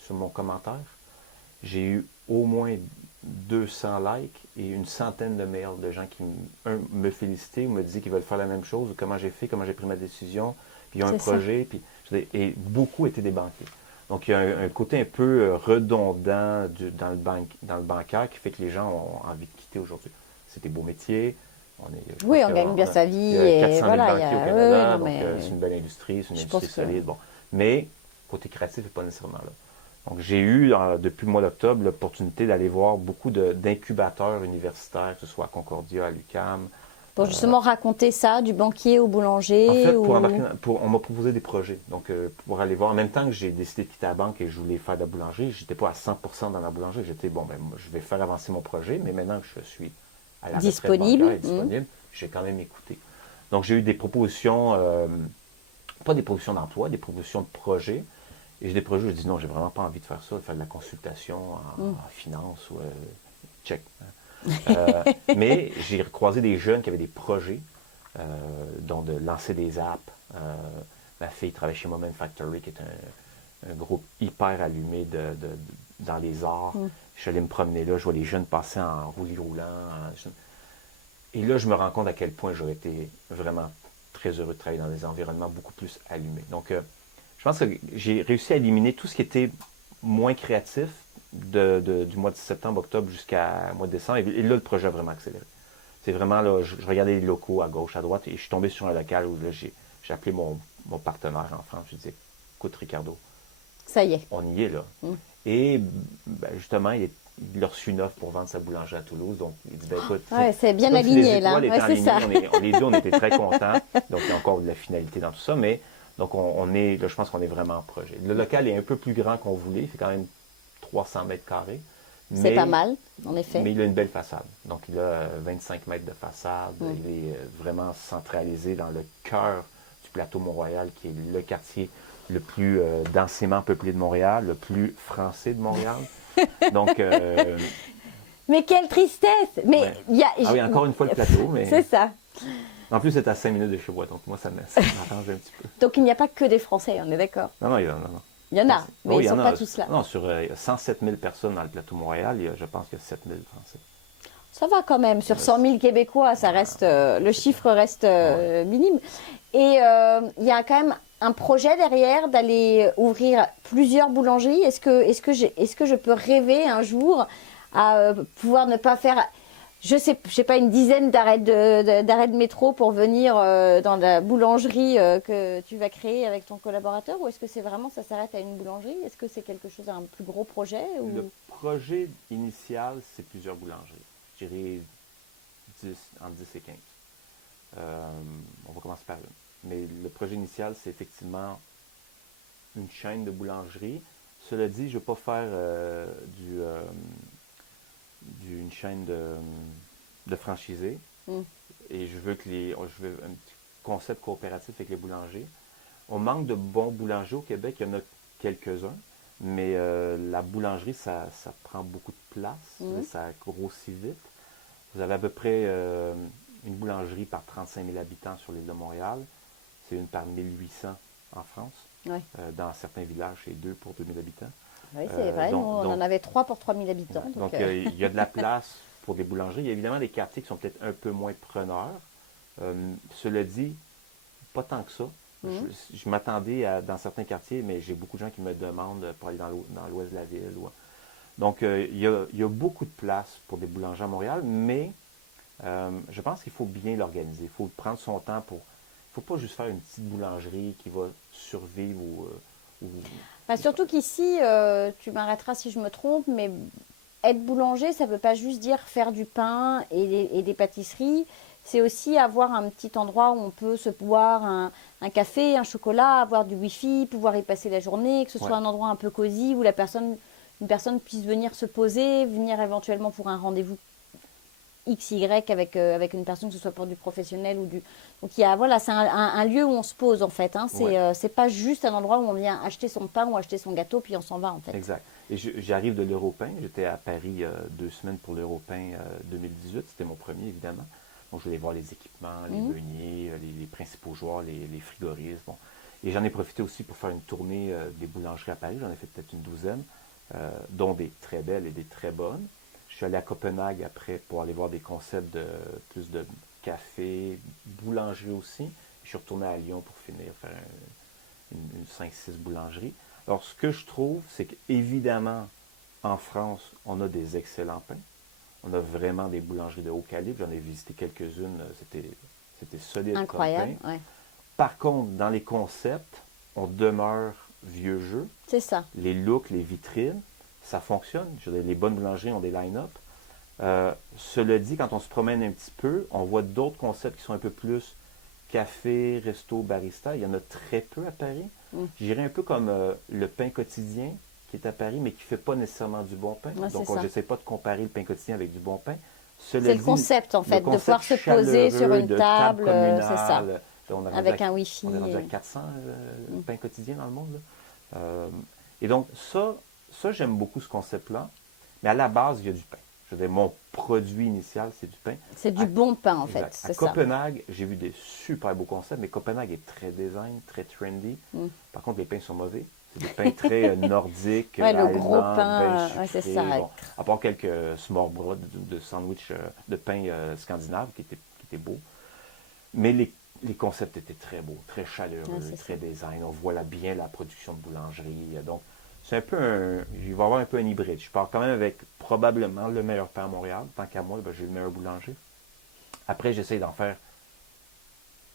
sur mon commentaire. J'ai eu au moins 200 likes et une centaine de mails de gens qui me félicitaient ou me disaient qu'ils veulent faire la même chose, ou comment j'ai fait, comment j'ai pris ma décision, puis ils ont un projet, et beaucoup étaient des banquiers. Donc, il y a un côté un peu redondant dans le bancaire qui fait que les gens ont envie de quitter aujourd'hui. C'est des beaux métiers. On gagne bien sa vie. Il y a 400 000 banquiers au Canada, donc c'est une belle industrie, c'est une industrie solide. Bon. Mais, côté créatif, n'est pas nécessairement là. Donc, j'ai eu, depuis le mois d'octobre, l'opportunité d'aller voir beaucoup d'incubateurs universitaires, que ce soit à Concordia, à l'UQAM. Pour justement raconter ça, du banquier au boulanger. En fait, on m'a proposé des projets. Donc, pour aller voir, en même temps que j'ai décidé de quitter la banque et je voulais faire de la boulangerie, je n'étais pas à 100% dans la boulangerie. J'étais, je vais faire avancer mon projet, mais maintenant que je suis à la disponible, j'ai quand même écouté. Donc, j'ai eu des propositions, pas des propositions d'emploi, des propositions de projets. Et j'ai des projets où je dis non, j'ai vraiment pas envie de faire ça, de faire de la consultation en finance ou check. Mais j'ai croisé des jeunes qui avaient des projets, dont de lancer des apps. Ma fille travaille chez Moment Factory, qui est un groupe hyper allumé dans les arts. Je suis allé me promener là, je vois les jeunes passer en roulis roulant. Et là, je me rends compte à quel point j'aurais été vraiment très heureux de travailler dans des environnements beaucoup plus allumés. Donc, je pense que j'ai réussi à éliminer tout ce qui était moins créatif du mois de septembre, octobre jusqu'à mois de décembre. Et là, le projet a vraiment accéléré. C'est vraiment là, je regardais les locaux à gauche, à droite, et je suis tombé sur un local où là, j'ai appelé mon partenaire en France. Je lui ai dit, écoute, Ricardo, ça y est. On y est là. Et justement, il a reçu une offre pour vendre sa boulangerie à Toulouse. Donc, il dit, écoute, c'est bien aligné là. C'est ça. Les deux, on était très contents. Donc, il y a encore de la finalité dans tout ça. Mais donc, on est, là, je pense qu'on est vraiment en projet. Le local est un peu plus grand qu'on voulait. Il fait quand même 300 mètres carrés. C'est pas mal, en effet. Mais il a une belle façade. Donc, il a 25 mètres de façade. Il est vraiment centralisé dans le cœur du plateau Mont-Royal, qui est le quartier le plus densément peuplé de Montréal, le plus français de Montréal. Donc, Mais quelle tristesse! Mais ouais. il y a, Ah oui, encore une fois le plateau, mais c'est ça. en plus, c'est à 5 minutes de chez moi, donc moi, ça m'arrange un petit peu. Donc il n'y a pas que des Français, on est d'accord. Non, non, non. Il y en a, mais Oui, ils il y ne sont en a. pas tous là. Non, sur 107 000 personnes dans le plateau Montréal, je pense qu'il y a 7 000 Français. Ça va quand même, sur 100 000 Québécois, ça reste, le chiffre reste minime. Et il y a quand même un projet derrière d'aller ouvrir plusieurs boulangeries. Est-ce que je peux rêver un jour à pouvoir ne pas faire, je sais pas, une dizaine d'arrêts de métro pour venir dans la boulangerie que tu vas créer avec ton collaborateur, ou est-ce que c'est vraiment, ça s'arrête à une boulangerie? Est-ce que c'est quelque chose, un plus gros projet ou... Le projet initial, c'est plusieurs boulangeries. Je dirais entre 10 et 15. On va commencer par une. Mais le projet initial, c'est effectivement une chaîne de boulangeries. Cela dit, je ne veux pas faire une chaîne de franchisés. Et je veux un petit concept coopératif avec les boulangers. On manque de bons boulangers au Québec. Il y en a quelques-uns. Mais la boulangerie, ça prend beaucoup de place. Ça grossit vite. Vous avez à peu près une boulangerie par 35 000 habitants sur l'île de Montréal. C'est une par 1800 en France. Ouais. Dans certains villages, c'est 2 pour 2000 habitants. Oui, c'est vrai, nous, on en avait 3 pour 3000 habitants. Ouais, Donc, il y a de la place pour des boulangeries. Il y a évidemment des quartiers qui sont peut-être un peu moins preneurs. Cela dit, pas tant que ça. Je m'attendais dans certains quartiers, mais j'ai beaucoup de gens qui me demandent pour aller dans l'ouest de la ville. Donc, il y a beaucoup de place pour des boulangers à Montréal, mais je pense qu'il faut bien l'organiser. Il faut prendre son temps pour... Il ne faut pas juste faire une petite boulangerie qui va survivre Bah, surtout qu'ici, tu m'arrêteras si je me trompe, mais être boulanger, ça ne veut pas juste dire faire du pain et des pâtisseries. C'est aussi avoir un petit endroit où on peut se boire un café, un chocolat, avoir du wifi, pouvoir y passer la journée, que ce soit un endroit un peu cosy où une personne puisse venir se poser, venir éventuellement pour un rendez-vous XY avec une personne, que ce soit pour du professionnel ou du... Donc voilà, c'est un lieu où on se pose en fait. Hein. C'est pas juste un endroit où on vient acheter son pain ou acheter son gâteau puis on s'en va en fait. Exact. Et j'arrive de l'Europain. J'étais à Paris 2 semaines pour l'Europain 2018. C'était mon premier évidemment. Donc je vais voir les équipements, les meuniers, les principaux joueurs, les frigoristes. Bon. Et j'en ai profité aussi pour faire une tournée des boulangeries à Paris. J'en ai fait peut-être une douzaine, dont des très belles et des très bonnes. Je suis allé à Copenhague après pour aller voir des concepts de plus de café, boulangerie aussi. Je suis retourné à Lyon pour finir, faire une 5-6 boulangeries. Alors, ce que je trouve, c'est qu'évidemment, en France, on a des excellents pains. On a vraiment des boulangeries de haut calibre. J'en ai visité quelques-unes. C'était solide. Incroyable, comme pain. ouais. Par contre, dans les concepts, on demeure vieux jeu. C'est ça. Les looks, les vitrines, ça fonctionne. Je veux dire, les bonnes boulangeries ont des line-up. Cela dit, quand on se promène un petit peu, on voit d'autres concepts qui sont un peu plus café, resto, barista. Il y en a très peu à Paris. Je dirais un peu comme le pain quotidien qui est à Paris, mais qui ne fait pas nécessairement du bon pain. Ouais, donc, je n'essaie pas de comparer le pain quotidien avec du bon pain. C'est le concept, en fait, de pouvoir se poser sur une table, c'est ça, avec un Wi-Fi. On est rendu à 400 pains quotidiens dans le monde. Et donc, ça, j'aime beaucoup ce concept-là. Mais à la base, il y a du pain. Je veux dire, mon produit initial, c'est du pain. C'est du bon pain, en fait. À Copenhague, j'ai vu des super beaux concepts, mais Copenhague est très design, très trendy. Par contre, les pains sont mauvais. C'est des pains très nordiques, le gros pain, sucrés, c'est ça. Bon, à part quelques smørrebrød de sandwich de pain scandinave qui étaient beaux. Mais les concepts étaient très beaux, très chaleureux, très design. On voit là bien la production de boulangerie. Donc, c'est un peu il va y avoir un peu un hybride. Je pars quand même avec probablement le meilleur pain à Montréal. Tant qu'à moi, j'ai le meilleur boulanger. Après, j'essaie d'en faire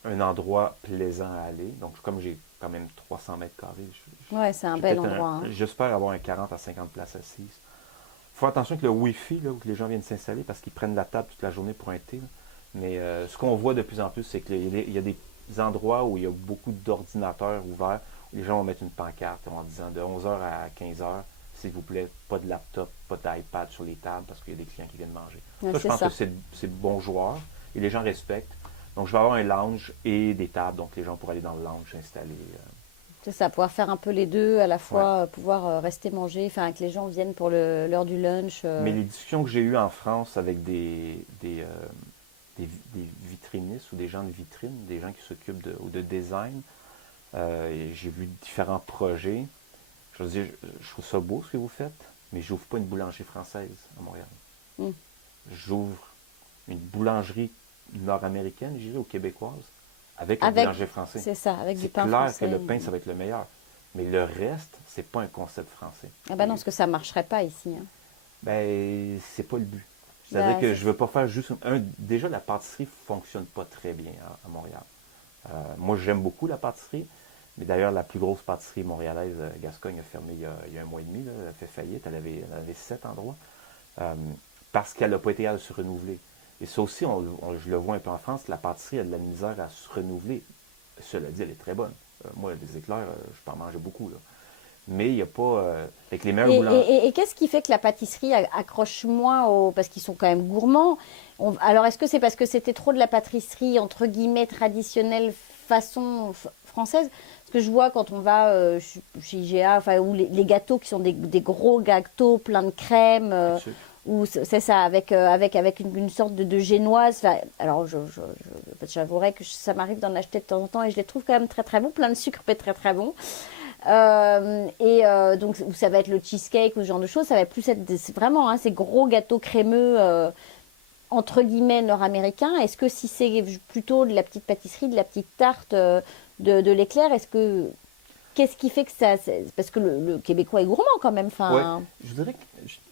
un endroit plaisant à aller. Donc, comme j'ai quand même 300 mètres carrés. C'est un bel endroit. J'espère avoir un 40 à 50 places assises. Il faut faire attention avec le Wi-Fi, là, où les gens viennent s'installer parce qu'ils prennent la table toute la journée pour un thé. Là. Mais ce qu'on voit de plus en plus, c'est qu'il y a des endroits où il y a beaucoup d'ordinateurs ouverts. Les gens vont mettre une pancarte en disant de 11h à 15h, s'il vous plaît, pas de laptop, pas d'iPad sur les tables parce qu'il y a des clients qui viennent manger. Ça, je pense que c'est bon joueur et les gens respectent. Donc, je vais avoir un lounge et des tables. Donc, les gens pourraient aller dans le lounge s'installer. C'est ça, pouvoir faire un peu les deux, à la fois pouvoir rester manger, enfin que les gens viennent pour l'heure du lunch. Mais les discussions que j'ai eues en France avec des vitrinistes ou des gens de vitrine, des gens qui s'occupent de design, et j'ai vu différents projets. Je veux dire, je trouve ça beau ce que vous faites, mais je n'ouvre pas une boulangerie française à Montréal. Mm. J'ouvre une boulangerie nord-américaine, je dirais, ou québécoise, avec un boulanger français. C'est ça, avec du pain C'est clair français. que le pain, ça va être le meilleur. Mais le reste, c'est pas un concept français. Ah ben non, parce que ça ne marcherait pas ici. Hein. Ben, c'est pas le but. C'est-à-dire que je veux pas faire juste déjà, la pâtisserie fonctionne pas très bien à Montréal. Moi, j'aime beaucoup la pâtisserie. Mais d'ailleurs, la plus grosse pâtisserie montréalaise, Gascogne, a fermé il y a un mois et demi. Là, elle a fait faillite. Elle avait 7 endroits. Parce qu'elle n'a pas été capable de se renouveler. Et ça aussi, je le vois un peu en France, la pâtisserie a de la misère à se renouveler. Cela dit, elle est très bonne. Moi, des éclairs, je peux en manger beaucoup. Là. Mais il n'y a pas... avec les meilleurs boulangers... Et qu'est-ce qui fait que la pâtisserie accroche moins parce qu'ils sont quand même gourmands? Alors, est-ce que c'est parce que c'était trop de la pâtisserie, entre guillemets, traditionnelle, façon française? Parce que je vois quand on va chez IGA, enfin, où les gâteaux qui sont des gros gâteaux pleins de crème... ou c'est ça, avec une sorte de génoise. Enfin, alors, j'avouerais que ça m'arrive d'en acheter de temps en temps et je les trouve quand même très très bons, plein de sucre, mais très très bons. Donc, ça va être le cheesecake ou ce genre de choses, ça va plus être vraiment ces gros gâteaux crémeux, entre guillemets, nord-américains. Est-ce que si c'est plutôt de la petite pâtisserie, de la petite tarte, de l'éclair, qu'est-ce qui fait que ça... Parce que le Québécois est gourmand quand même. Ouais.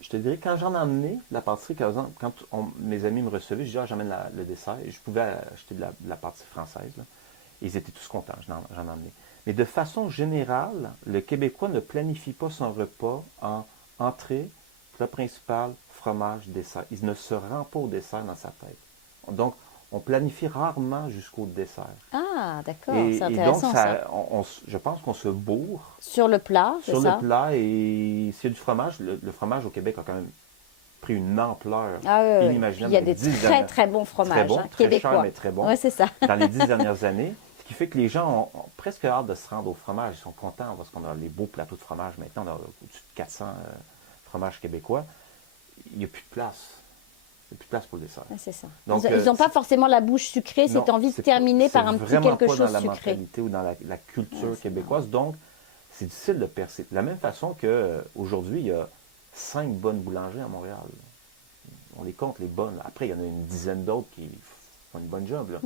Je te dirais, quand j'en emmenais la pâtisserie, quand mes amis me recevaient, je disais, j'emmène le dessert. Et je pouvais acheter de la pâtisserie française. Là. Ils étaient tous contents, j'en emmenais. Mais de façon générale, le Québécois ne planifie pas son repas en entrée, plat principal, fromage, dessert. Il ne se rend pas au dessert dans sa tête. Donc, on planifie rarement jusqu'au dessert. Ah, d'accord, c'est Et intéressant donc, ça. Je pense qu'on se bourre Sur le plat, c'est ça? sur le plat. Et s'il y a du fromage, le fromage au Québec a quand même pris une ampleur inimaginable. Il y a des très très bons fromages très québécois. Cher, mais très bons. Oui, c'est ça. Dans les 10 dernières années. Ce qui fait que les gens ont presque hâte de se rendre au fromage. Ils sont contents parce qu'on a les beaux plateaux de fromage. Maintenant, on a au-dessus de 400 fromages québécois. Il n'y a plus de place. Il n'y a plus de place pour le dessert. Ouais, c'est ça. Donc, ils n'ont pas forcément la bouche sucrée, cette envie de terminer par un petit quelque chose sucré. C'est vraiment pas dans la sucré. mentalité ou dans la culture québécoise. Donc, c'est difficile de percer. De la même façon qu'aujourd'hui, il y a 5 bonnes boulangeries à Montréal. On les compte, les bonnes. Après, il y en a une dizaine d'autres qui font une bonne job. Là.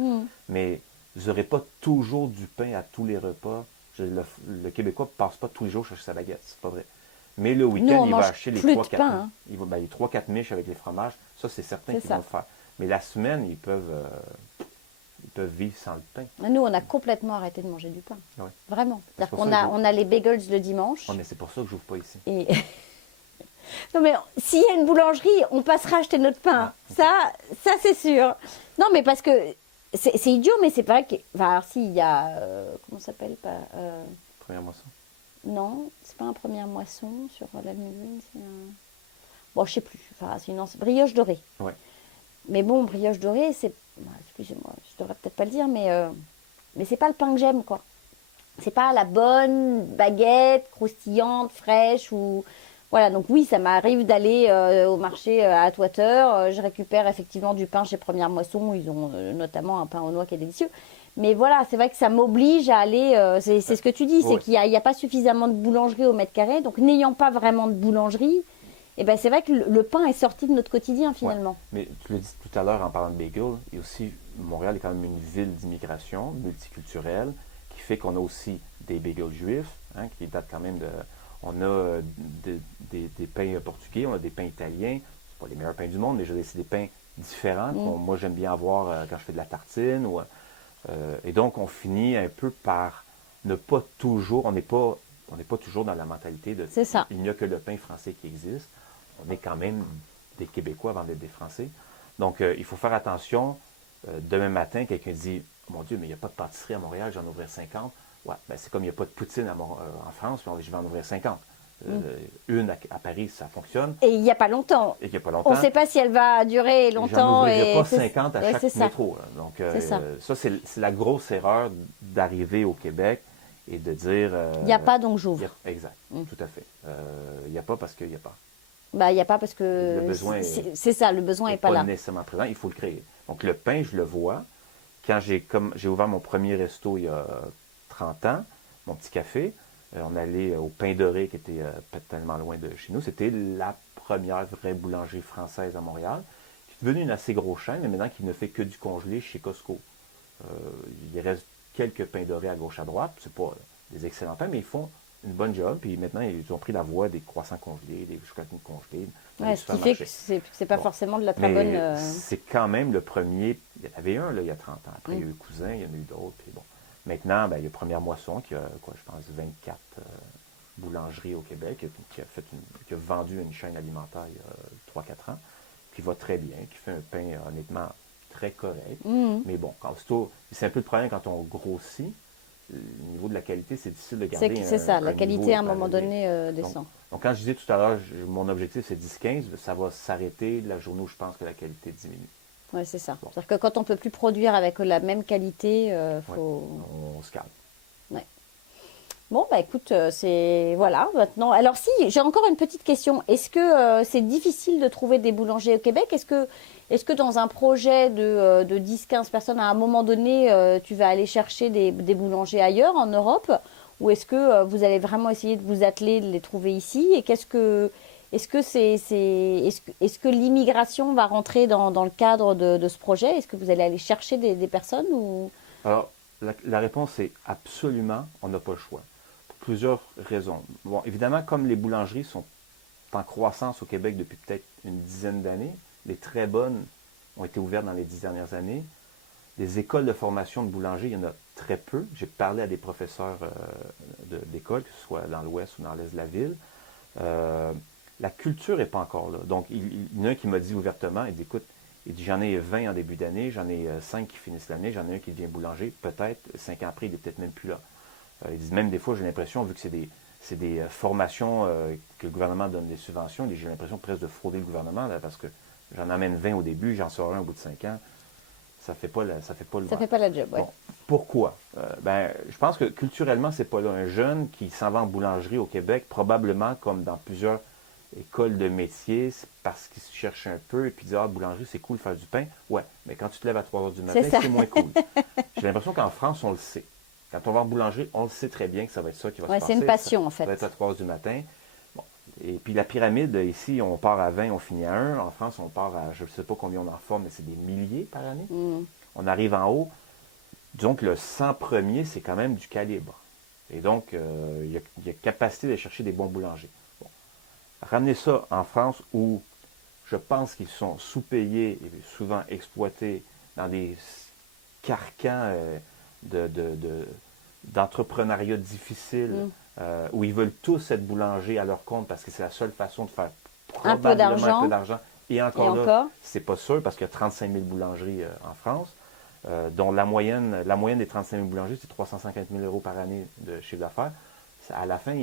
Mais vous n'aurez pas toujours du pain à tous les repas. Le Québécois ne passe pas tous les jours chercher sa baguette. C'est pas vrai. Mais le week-end, il va acheter les 3-4 miches avec les fromages. Ça, c'est certain qu'ils vont le faire. Mais la semaine, ils peuvent vivre sans le pain. Nous, on a complètement arrêté de manger du pain. Ouais. Vraiment. C'est-à-dire qu'on a les bagels le dimanche. Mais c'est pour ça que je n'ouvre pas ici. Et... Non, mais s'il y a une boulangerie, on passera acheter notre pain. Ça c'est sûr. Non, mais parce que c'est idiot, mais c'est vrai que... Enfin, alors, s'il y a... comment ça s'appelle pas Première moisson. Non, c'est pas un première moisson sur la Lune, c'est un... Bon, je sais plus. Enfin, c'est brioche dorée. Ouais. Mais bon, brioche dorée, c'est... Excusez-moi, je devrais peut-être pas le dire, mais c'est pas le pain que j'aime, quoi. C'est pas la bonne baguette croustillante, fraîche ou... Voilà, donc oui, ça m'arrive d'aller au marché à Atwater. Je récupère effectivement du pain chez Première Moisson. Ils ont notamment un pain aux noix qui est délicieux. Mais voilà, c'est vrai que ça m'oblige à aller... c'est ce que tu dis, c'est qu'il n'y a pas suffisamment de boulangerie au mètre carré. Donc n'ayant pas vraiment de boulangerie, c'est vrai que le pain est sorti de notre quotidien finalement. Ouais. Mais tu l'as dit tout à l'heure en parlant de bagel, et aussi Montréal est quand même une ville d'immigration multiculturelle qui fait qu'on a aussi des bagels juifs, qui datent quand même de... On a des pains portugais, on a des pains italiens. C'est pas les meilleurs pains du monde, mais c'est des pains différents. Moi, j'aime bien avoir quand je fais de la tartine. Et donc, on finit un peu par ne pas toujours... On n'est pas toujours dans la mentalité de... C'est ça. Il n'y a que le pain français qui existe. On est quand même des Québécois avant d'être des Français. Donc, il faut faire attention. Demain matin, quelqu'un dit « Mon Dieu, mais il n'y a pas de pâtisserie à Montréal, j'en ouvrirai 50. » Ouais, c'est comme il n'y a pas de poutine en France, puis je vais en ouvrir 50. Une à Paris, ça fonctionne. Et il n'y a pas longtemps. Et qu'il n'y a pas longtemps. On ne sait pas si elle va durer longtemps. J'en ouvrirai pas c'est- 50 à ouais, chaque c'est ça. métro. Là. Donc, C'est ça. ça, c'est la grosse erreur d'arriver au Québec et de dire... Il n'y a pas, donc j'ouvre. Exact, tout à fait. Il n'y a pas parce qu'il n'y a pas. Bah, il n'y a pas parce que Le besoin c'est ça, le besoin n'est pas là. nécessairement présent, il faut le créer. Donc, le pain, je le vois. Quand j'ai ouvert mon premier resto il y a 30 ans, mon petit café, on allait au Pain Doré, qui était pas tellement loin de chez nous. C'était la première vraie boulangerie française à Montréal, qui est devenue une assez grosse chaîne, mais maintenant qui ne fait que du congelé chez Costco. Il reste quelques pains dorés à gauche à droite. C'est pas des excellents pains, mais ils font une bonne job. Puis maintenant, ils ont pris la voie des croissants congelés, des chocolatines congelées. dans les Ouais, ce qui fait que supermarchés. c'est pas Bon. forcément de la très Mais bonne. c'est quand même le premier. Il y en avait un là, il y a 30 ans. Après, il y a eu Cousin, il y en a eu d'autres. Puis bon. Maintenant, ben, il y a Première Moisson qui a, je pense, 24 boulangeries au Québec, qui a vendu une chaîne alimentaire il y a 3-4 ans, qui va très bien, qui fait un pain honnêtement très correct. Mais bon, c'est un peu le problème quand on grossit. Le niveau de la qualité, c'est difficile de garder. C'est ça, la niveau qualité à un élevé. moment donné descend. Donc, quand je disais tout à l'heure, mon objectif c'est 10-15, ça va s'arrêter la journée où je pense que la qualité diminue. Ouais, c'est ça. Bon. C'est-à-dire que quand on ne peut plus produire avec la même qualité, faut. On se calme. Bon, bah écoute, c'est. Voilà, maintenant. Alors, si, j'ai encore une petite question. Est-ce que c'est difficile de trouver des boulangers au Québec? Est-ce que dans un projet de 10-15 personnes, à un moment donné, tu vas aller chercher des boulangers ailleurs, en Europe? Ou est-ce que vous allez vraiment essayer de vous atteler, de les trouver ici? Et est-ce que l'immigration va rentrer dans le cadre de ce projet? Est-ce que vous allez aller chercher des personnes ou... Alors, la réponse est absolument, on n'a pas le choix. Pour plusieurs raisons. Bon, évidemment, comme les boulangeries sont en croissance au Québec depuis peut-être une dizaine d'années, les très bonnes ont été ouvertes dans les 10 dernières années. Des écoles de formation de boulanger, il y en a très peu. J'ai parlé à des professeurs d'école, que ce soit dans l'ouest ou dans l'est de la ville. La culture n'est pas encore là. Donc, il y en a un qui m'a dit ouvertement, il dit, écoute, j'en ai 20 en début d'année, j'en ai 5 qui finissent l'année, j'en ai un qui devient boulanger, peut-être 5 ans après, il n'est peut-être même plus là. Il dit, même des fois, j'ai l'impression, vu que c'est des formations que le gouvernement donne des subventions, j'ai l'impression presque de frauder le gouvernement, là, parce que j'en amène 20 au début, j'en sors un au bout de 5 ans. Ça fait pas le Ça fait pas la job, ouais. Bon, pourquoi? Je pense que culturellement, c'est pas là. Un jeune qui s'en va en boulangerie au Québec, probablement comme dans plusieurs écoles de métier, c'est parce qu'il se cherche un peu et puis dit, boulangerie, c'est cool faire du pain. Ouais, mais quand tu te lèves à 3 heures du matin, c'est moins cool. J'ai l'impression qu'en France, on le sait. Quand on va en boulangerie, on le sait très bien que ça va être ça qui va se passer. C'est une passion, en fait. Ça va être à 3 heures du matin. Bon. Et puis la pyramide, ici, on part à 20, on finit à 1. En France, on part à, je ne sais pas combien on en forme, mais c'est des milliers par année. On arrive en haut. Disons que le 100 premier, c'est quand même du calibre. Et donc, il y a capacité de chercher des bons boulangers. Bon. Ramener ça en France où je pense qu'ils sont sous-payés et souvent exploités dans des carcans d'entrepreneuriat difficile, où ils veulent tous être boulangers à leur compte parce que c'est la seule façon de faire un peu d'argent. Et encore, c'est pas sûr parce qu'il y a 35 000 boulangeries en France, dont la moyenne des 35 000 boulangeries, c'est 350 000 € par année de chiffre d'affaires. À la fin,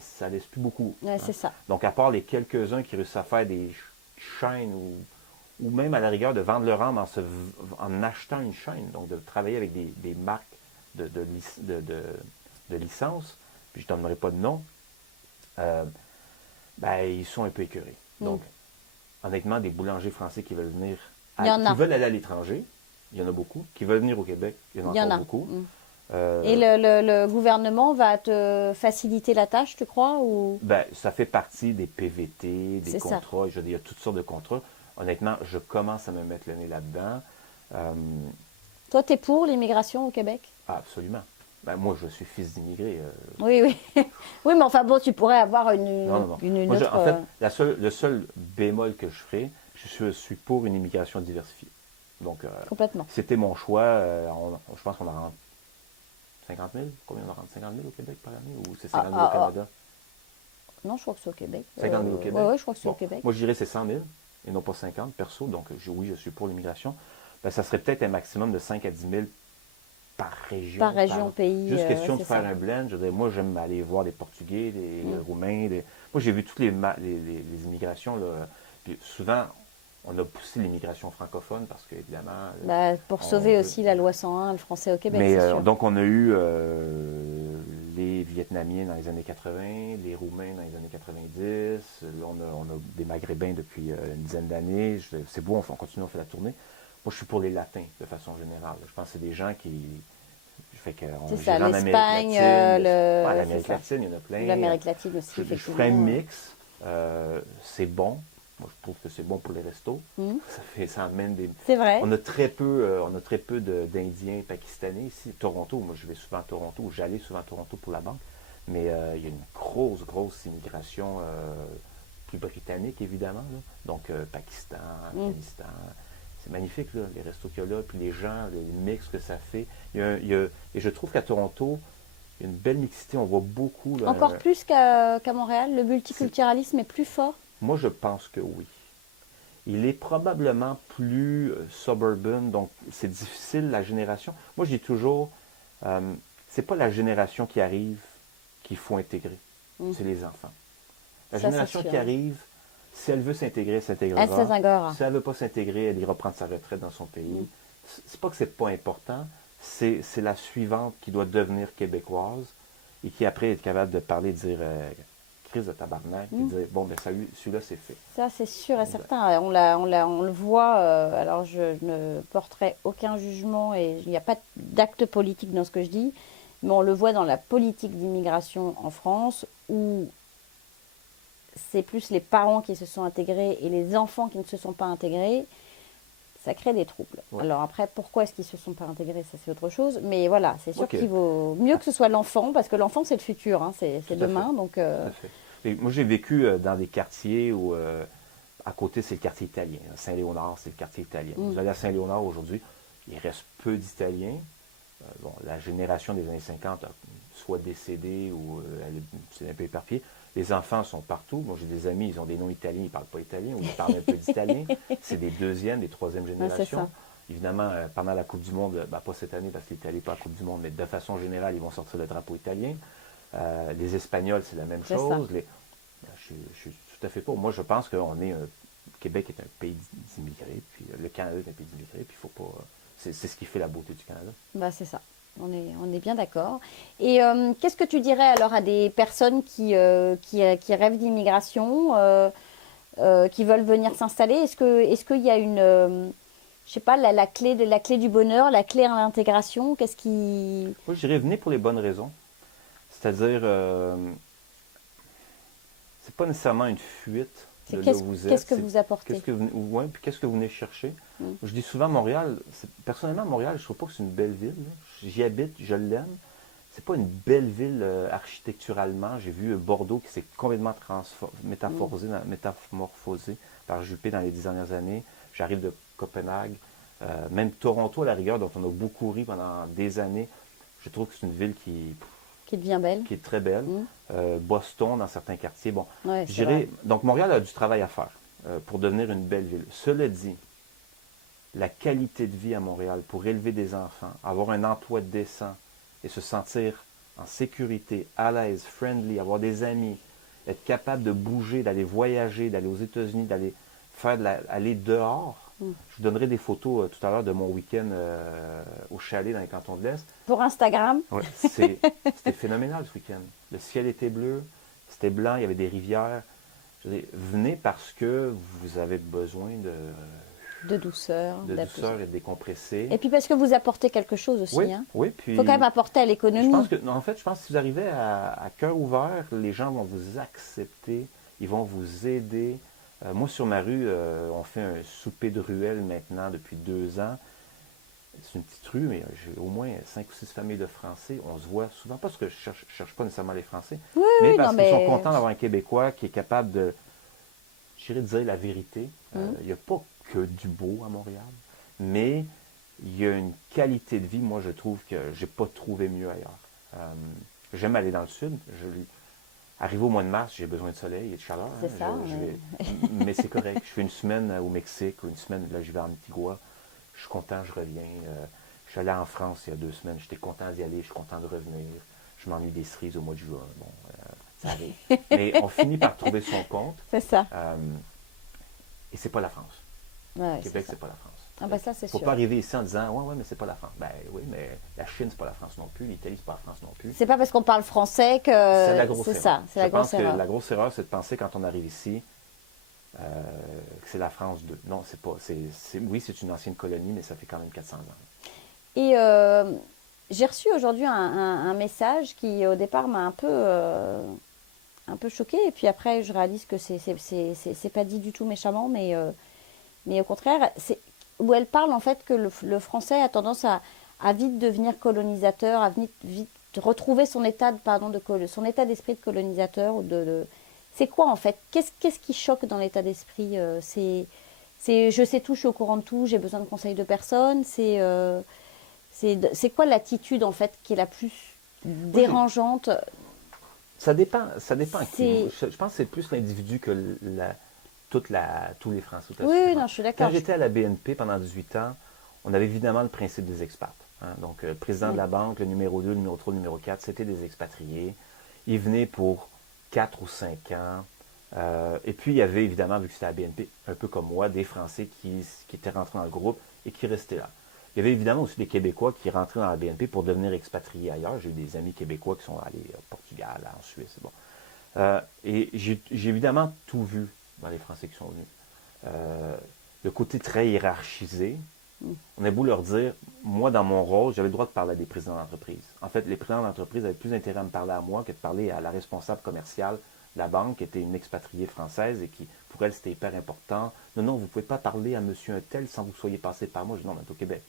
ça laisse plus beaucoup. Ouais, c'est ça. Donc, à part les quelques-uns qui réussissent à faire des chaînes ou même à la rigueur de vendre leur âme en achetant une chaîne, donc de travailler avec des marques de licence, puis je ne donnerai pas de nom, ils sont un peu écœurés. Donc, honnêtement, des boulangers français qui veulent venir, veulent aller à l'étranger, il y en a beaucoup. Qui veulent venir au Québec, il y en a encore beaucoup. Et le gouvernement va te faciliter la tâche, tu crois ou... Ça fait partie des PVT, des contrats. Il y a toutes sortes de contrats. Honnêtement, je commence à me mettre le nez là-dedans. Toi, tu es pour l'immigration au Québec? Absolument. Moi, je suis fils d'immigrés. Oui. Oui, mais enfin bon, tu pourrais avoir une Moi, autre... en fait, le seul bémol que je ferai, je suis pour une immigration diversifiée. Donc, complètement. C'était mon choix. Je pense qu'on en rentre 50 000. Combien on en rentre? 50 000 au Québec par année? Ou c'est 50 000 au Canada? Non, je crois que c'est au Québec. 50 000 au Québec? Oui, je crois que c'est au Québec. Moi, je dirais c'est 100 000 et non pas 50, perso. Donc, oui, je suis pour l'immigration. Ça serait peut-être un maximum de 5 à 10 000 par région. Par région, pays. Juste question ouais, de c'est faire ça. un blend. Je veux dire, moi, j'aime aller voir les Portugais, les Roumains. Moi, j'ai vu toutes les immigrations. Là. Puis souvent, on a poussé l'immigration francophone parce qu'évidemment. Bah, pour sauver aussi la loi 101, le français au Québec, c'est sûr. Donc, on a eu les Vietnamiens dans les années 80, les Roumains dans les années 90. Là, on a des Maghrébins depuis une dizaine d'années. C'est beau, on continue, on fait la tournée. Moi, je suis pour les Latins, de façon générale. Je pense que c'est des gens qui... C'est ça, l'Espagne, l'Amérique latine, il y en a plein. L'Amérique latine aussi, Je ferais un mix. C'est bon. Moi, je trouve que c'est bon pour les restos. Ça amène des... C'est vrai. On a très peu d'Indiens pakistanais ici. Toronto, moi, je vais souvent à Toronto. J'allais souvent à Toronto pour la banque. Mais il y a une grosse immigration plus britannique, évidemment. Là. Donc, Pakistan, Afghanistan... C'est magnifique, là, les restos qu'il y a là, puis les gens, les mix que ça fait. Et je trouve qu'à Toronto, il y a une belle mixité. On voit beaucoup. Là, encore plus qu'à Montréal, le multiculturalisme est plus fort. Moi, je pense que oui. Il est probablement plus suburban, donc c'est difficile, la génération. Moi, je dis toujours, c'est pas la génération qui arrive qu'il faut intégrer, c'est les enfants. La génération qui arrive, si elle veut s'intégrer, elle s'intégrera. Si elle ne veut pas s'intégrer, elle ira prendre sa retraite dans son pays. C'est pas que c'est pas important, c'est la suivante qui doit devenir québécoise et qui après est capable de parler, de dire crise de tabarnak, et de dire bon, ben celui-là c'est fait. Ça, c'est sûr et certain. On le voit, alors je ne porterai aucun jugement et il n'y a pas d'acte politique dans ce que je dis, mais on le voit dans la politique d'immigration en France où c'est plus les parents qui se sont intégrés et les enfants qui ne se sont pas intégrés, ça crée des troubles. Ouais. Alors après, pourquoi est-ce qu'ils ne se sont pas intégrés, ça c'est autre chose. Mais voilà, c'est sûr qu'il vaut mieux que ce soit l'enfant, parce que l'enfant c'est le futur, hein, c'est demain. Donc, Tout à fait. Et moi j'ai vécu dans des quartiers où, à côté c'est le quartier italien. Saint-Léonard, c'est le quartier italien. Vous allez à Saint-Léonard aujourd'hui, il reste peu d'Italiens. Bon, la génération des années 50 a soit décédée ou c'est un peu éparpillé. Les enfants sont partout. Moi, j'ai des amis, ils ont des noms italiens, ils ne parlent pas italien ou ils parlent un peu d'italien. C'est des deuxième, des troisième générations. Évidemment, pendant la Coupe du Monde, pas cette année parce que l'Italie n'est pas à la Coupe du Monde, mais de façon générale, ils vont sortir le drapeau italien. Les Espagnols, c'est la même chose. Je suis tout à fait pour. Moi, je pense que Québec est un pays d'immigrés, puis le Canada est un pays d'immigrés, puis il faut pas... C'est ce qui fait la beauté du Canada. C'est ça. On est bien d'accord. Et qu'est-ce que tu dirais alors à des personnes qui rêvent d'immigration, qui veulent venir s'installer? Est-ce qu'il y a une, je sais pas, la clé du bonheur, la clé à l'intégration? Qu'est-ce qui... Moi, je dirais venez pour les bonnes raisons. C'est-à-dire, c'est pas nécessairement une fuite. Qu'est-ce que vous apportez? Puis qu'est-ce que vous venez chercher? Je dis souvent Montréal, personnellement Montréal, je trouve pas que c'est une belle ville. J'y habite, je l'aime. C'est pas une belle ville architecturalement. J'ai vu Bordeaux qui s'est complètement métamorphosé par Juppé dans les 10 dernières années. J'arrive de Copenhague. Même Toronto, à la rigueur, dont on a beaucoup ri pendant des années. Je trouve que c'est une ville qui devient belle. Qui est très belle. Boston, dans certains quartiers. Bon, ouais, je dirais, donc Montréal a du travail à faire pour devenir une belle ville. Cela dit, la qualité de vie à Montréal pour élever des enfants, avoir un emploi décent et se sentir en sécurité, à l'aise, friendly, avoir des amis, être capable de bouger, d'aller voyager, d'aller aux États-Unis, d'aller aller dehors. Je donnerai des photos tout à l'heure de mon week-end au chalet dans les cantons de l'Est. Pour Instagram? Oui, c'était phénoménal ce week-end. Le ciel était bleu, c'était blanc, il y avait des rivières. Je veux dire, venez parce que vous avez besoin de douceur, et de décompresser. Et puis parce que vous apportez quelque chose aussi. Oui, hein. Oui, puis... Il faut quand même apporter à l'économie. Je pense que si vous arrivez à cœur ouvert, les gens vont vous accepter, ils vont vous aider. Moi, sur ma rue, on fait un souper de ruelle maintenant depuis 2 ans. C'est une petite rue, mais j'ai au moins 5 ou 6 familles de Français. On se voit souvent, pas parce que je cherche pas nécessairement les Français, mais parce qu'ils sont contents d'avoir un Québécois qui est capable de, dire la vérité. Il n'y a pas que du beau à Montréal, mais il y a une qualité de vie, moi, je trouve que j'ai pas trouvé mieux ailleurs. J'aime aller dans le sud. Arrivé au mois de mars, j'ai besoin de soleil et de chaleur. C'est ça. Mais c'est correct. Je fais une semaine au Mexique ou une semaine, là, je vais en Antigua. Je suis content, je reviens. Je suis allé en France il y a 2 semaines, j'étais content d'y aller, je suis content de revenir. Je m'ennuie des cerises au mois de juin. Bon, ça arrive. Mais on finit par trouver son compte. C'est ça. Et c'est pas la France. Ouais, Québec, c'est pas la France. Ah ben ça, c'est Faut sûr. pas arriver ici en disant ouais, mais c'est pas la France. Ben oui, mais la Chine, c'est pas la France non plus. L'Italie, c'est pas la France non plus. C'est pas parce qu'on parle français que C'est la grosse c'est erreur. ça. C'est Je la grosse pense que erreur. la grosse erreur, c'est de penser quand on arrive ici que c'est la France 2. Non, c'est pas. Oui, c'est une ancienne colonie, mais ça fait quand même 400 ans. Et j'ai reçu aujourd'hui un message qui, au départ, m'a un peu choquée. Et puis après, je réalise que c'est pas dit du tout méchamment, mais au contraire, c'est où elle parle en fait que le français a tendance à vite devenir colonisateur, à vite retrouver son état son état d'esprit de colonisateur ou c'est quoi en fait? Qu'est-ce qui choque dans l'état d'esprit? C'est je sais tout, je suis au courant de tout, j'ai besoin de conseils de personne. C'est quoi l'attitude en fait qui est la plus dérangeante? Ça dépend qui. C'est- Je pense que c'est plus l'individu que tous les Français. Oui, non, je suis d'accord. Quand j'étais à la BNP pendant 18 ans, on avait évidemment le principe des expats. Hein. Donc, le président de la banque, le numéro 2, le numéro 3, le numéro 4, c'était des expatriés. Ils venaient pour 4 ou 5 ans. Et puis, il y avait évidemment, vu que c'était à la BNP, un peu comme moi, des Français qui étaient rentrés dans le groupe et qui restaient là. Il y avait évidemment aussi des Québécois qui rentraient dans la BNP pour devenir expatriés ailleurs. J'ai eu des amis québécois qui sont allés au Portugal, en Suisse. Bon. Et j'ai évidemment tout vu dans les Français qui sont venus. Le côté très hiérarchisé, on a beau leur dire, moi, dans mon rôle, j'avais le droit de parler à des présidents d'entreprise. En fait, les présidents d'entreprise avaient plus intérêt à me parler à moi que de parler à la responsable commerciale de la banque, qui était une expatriée française et qui, pour elle, c'était hyper important. Non, vous ne pouvez pas parler à monsieur un tel sans que vous soyez passé par moi. Je dis non, mais c'est au Québec.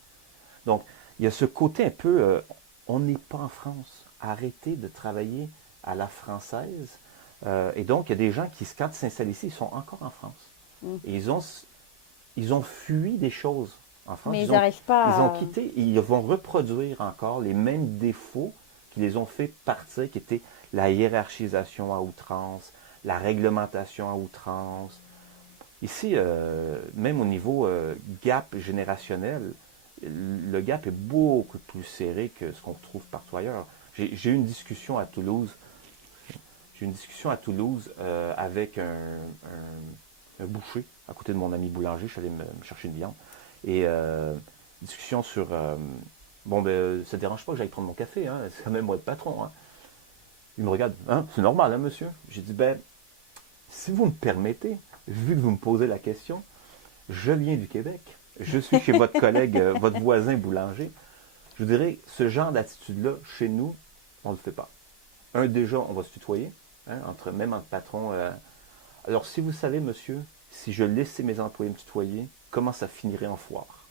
Donc, il y a ce côté un peu, on n'est pas en France. Arrêtez de travailler à la française. Et donc, il y a des gens qui, quand ils s'installent ici, ils sont encore en France. Et ils ont fui des choses en France. Mais ils n'arrivent pas Ils ont à... quitté et ils vont reproduire encore les mêmes défauts qui les ont fait partir, qui étaient la hiérarchisation à outrance, la réglementation à outrance. Ici, même au niveau gap générationnel, le gap est beaucoup plus serré que ce qu'on retrouve partout ailleurs. J'ai eu une discussion à Toulouse. Avec un boucher à côté de mon ami boulanger. Je suis allé me chercher une viande. Et discussion sur ça ne dérange pas que j'aille prendre mon café, hein, c'est quand même moi le patron. Hein. Il me regarde, hein, c'est normal, hein, monsieur? J'ai dit, si vous me permettez, vu que vous me posez la question, je viens du Québec, je suis chez votre collègue, votre voisin boulanger. Je vous dirais, ce genre d'attitude-là, chez nous, on ne le fait pas. Déjà, on va se tutoyer, hein, même entre patrons. Alors, si vous savez, monsieur, si je laissais mes employés me tutoyer, comment ça finirait en foire?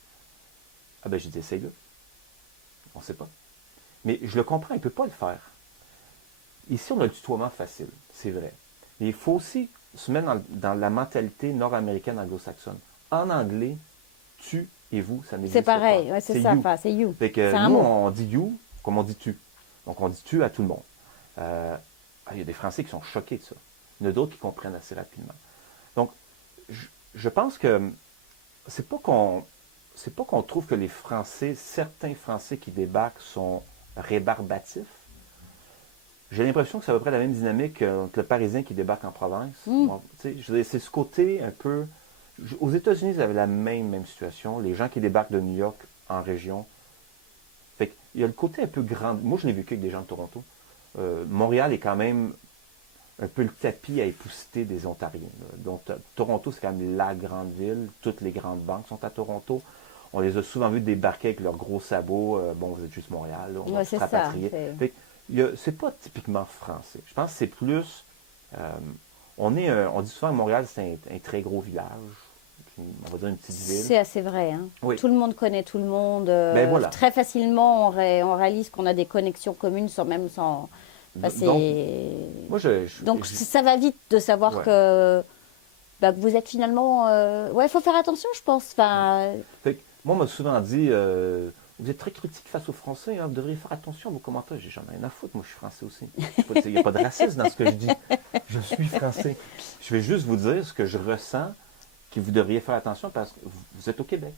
Ah ben, j'ai dit, essaye-le. On ne sait pas. Mais je le comprends, il ne peut pas le faire. Ici, on a le tutoiement facile, c'est vrai. Mais il faut aussi se mettre dans la mentalité nord-américaine anglo-saxonne. En anglais, tu et vous, ça n'existe pas. C'est pareil, ouais, c'est ça, you. enfin, c'est you. Fait que C'est un nous, mot. on dit you comme on dit tu. Donc, on dit tu à tout le monde. Il y a des Français qui sont choqués de ça. Il y en a d'autres qui comprennent assez rapidement. Donc, je pense que c'est pas qu'on trouve que les Français, certains Français qui débarquent sont rébarbatifs. J'ai l'impression que c'est à peu près la même dynamique que le Parisien qui débarque en province. Bon, c'est ce côté un peu... Aux États-Unis, vous avez la même situation. Les gens qui débarquent de New York en région. Fait il y a le côté un peu grand. Moi, je l'ai vécu avec des gens de Toronto. Montréal est quand même un peu le tapis à épousseter des Ontariens. Donc, Toronto, c'est quand même la grande ville. Toutes les grandes banques sont à Toronto. On les a souvent vus débarquer avec leurs gros sabots. Vous êtes juste Montréal, là, on va se rapatrier. C'est pas typiquement français. Je pense que c'est plus... on dit souvent que Montréal, c'est un très gros village. On va dire une petite ville. C'est assez vrai. Hein. Oui. Tout le monde connaît tout le monde. Voilà. Très facilement, on réalise qu'on a des connexions communes sans... Donc, ça va vite de savoir que vous êtes finalement... il faut faire attention, je pense. Moi, on m'a souvent dit, vous êtes très critique face aux Français, hein, vous devriez faire attention à vos commentaires. J'en ai rien à foutre, moi je suis français aussi. Il n'y a pas de racisme dans ce que je dis. Je suis français. Je vais juste vous dire ce que je ressens, que vous devriez faire attention parce que vous êtes au Québec.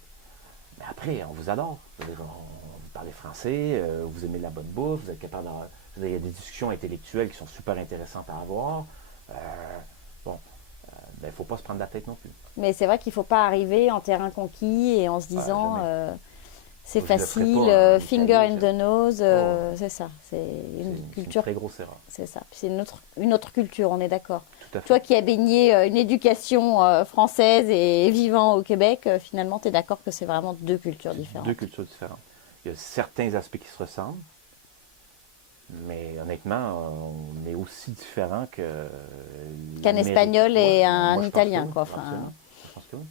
Mais après, on vous adore. Vous parlez français, vous aimez la bonne bouffe, vous êtes capable d'avoir... Il y a des discussions intellectuelles qui sont super intéressantes à avoir. Il ne faut pas se prendre la tête non plus. Mais c'est vrai qu'il ne faut pas arriver en terrain conquis et en se disant c'est Je le ferai facile, pas, finger in the nose, c'est ça. C'est une C'est culture. une très grosse erreur. C'est ça. C'est une autre culture, on est d'accord. Tout à fait. Toi qui as baigné une éducation française et vivant au Québec, finalement, tu es d'accord que c'est vraiment deux cultures différentes. Deux cultures différentes. Il y a certains aspects qui se ressemblent, mais honnêtement, on est aussi différents Qu'un espagnol et un moi, je pense italien, que oui, quoi. Enfin, absolument. Je pense que oui.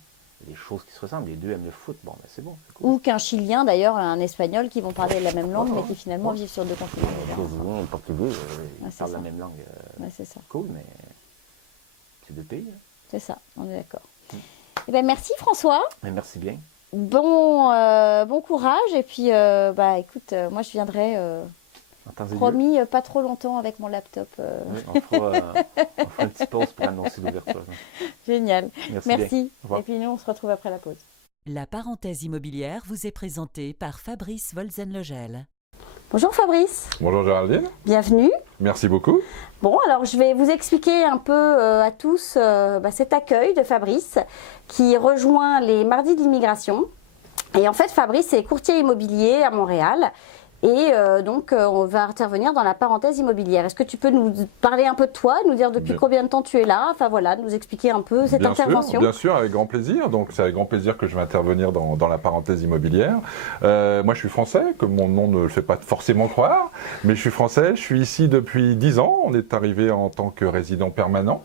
Il y a des choses qui se ressemblent. Les deux aiment le foot. Bon, ben c'est bon, c'est cool. ou qu'un chilien, d'ailleurs, et un espagnol qui vont parler la même langue, mais qui finalement vivent sur deux continents. Brésilien et le portugais, ils c'est parlent ça. la même langue. Ouais, c'est ça. Cool, mais c'est deux pays. Hein. C'est ça, on est d'accord. Eh ben, merci François. Mais merci bien. Bon courage. Et puis, écoute, moi je viendrai, Entendez-le. promis, pas trop longtemps avec mon laptop. Oui, on fera une petite pause pour annoncer l'ouverture. Génial. Merci. Bien. Merci. Au revoir. Et puis nous, on se retrouve après la pause. La parenthèse immobilière vous est présentée par Fabrice Wolzenlegel. Bonjour Fabrice, Bonjour Géraldine, bienvenue. merci beaucoup. Bon, alors je vais vous expliquer un peu à tous cet accueil de Fabrice qui rejoint les Mardis de l'immigration. Et en fait, Fabrice est courtier immobilier à Montréal. Et donc, on va intervenir dans la parenthèse immobilière. Est-ce que tu peux nous parler un peu de toi, nous dire depuis Bien. combien de temps tu es là? Enfin voilà, nous expliquer un peu cette intervention. Bien sûr, avec grand plaisir. Donc c'est avec grand plaisir que je vais intervenir dans la parenthèse immobilière. Moi je suis français, comme mon nom ne le fait pas forcément croire, mais je suis français, je suis ici depuis 10 ans. On est arrivé en tant que résident permanent.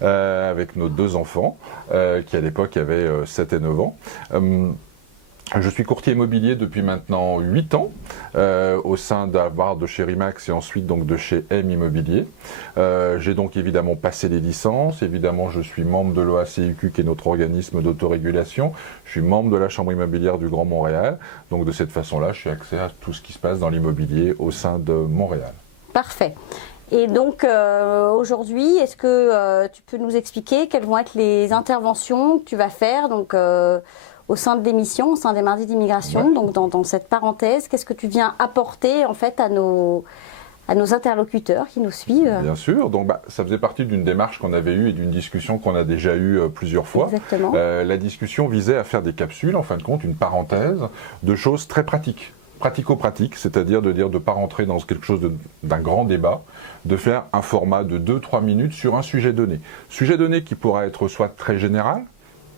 Avec nos deux enfants, qui à l'époque avaient 7 et 9 ans. Je suis courtier immobilier depuis maintenant 8 ans, au sein d'abord de chez Remax et ensuite donc de chez M Immobilier. J'ai donc évidemment passé les licences, évidemment je suis membre de l'OACIQ qui est notre organisme d'autorégulation, je suis membre de la Chambre immobilière du Grand Montréal, donc de cette façon-là je suis accès à tout ce qui se passe dans l'immobilier au sein de Montréal. Parfait. Et donc aujourd'hui, est-ce que tu peux nous expliquer quelles vont être les interventions que tu vas faire donc, au sein de l'émission, au sein des Mardis d'immigration, donc dans cette parenthèse, qu'est-ce que tu viens apporter en fait à nos interlocuteurs qui nous suivent? Bien sûr, donc ça faisait partie d'une démarche qu'on avait eue et d'une discussion qu'on a déjà eue plusieurs fois. Exactement. La discussion visait à faire des capsules, en fin de compte, une parenthèse de choses très pratiques. Pratico-pratique, c'est-à-dire de ne pas rentrer dans quelque chose d'un grand débat, de faire un format de 2-3 minutes sur un sujet donné. Sujet donné qui pourra être soit très général,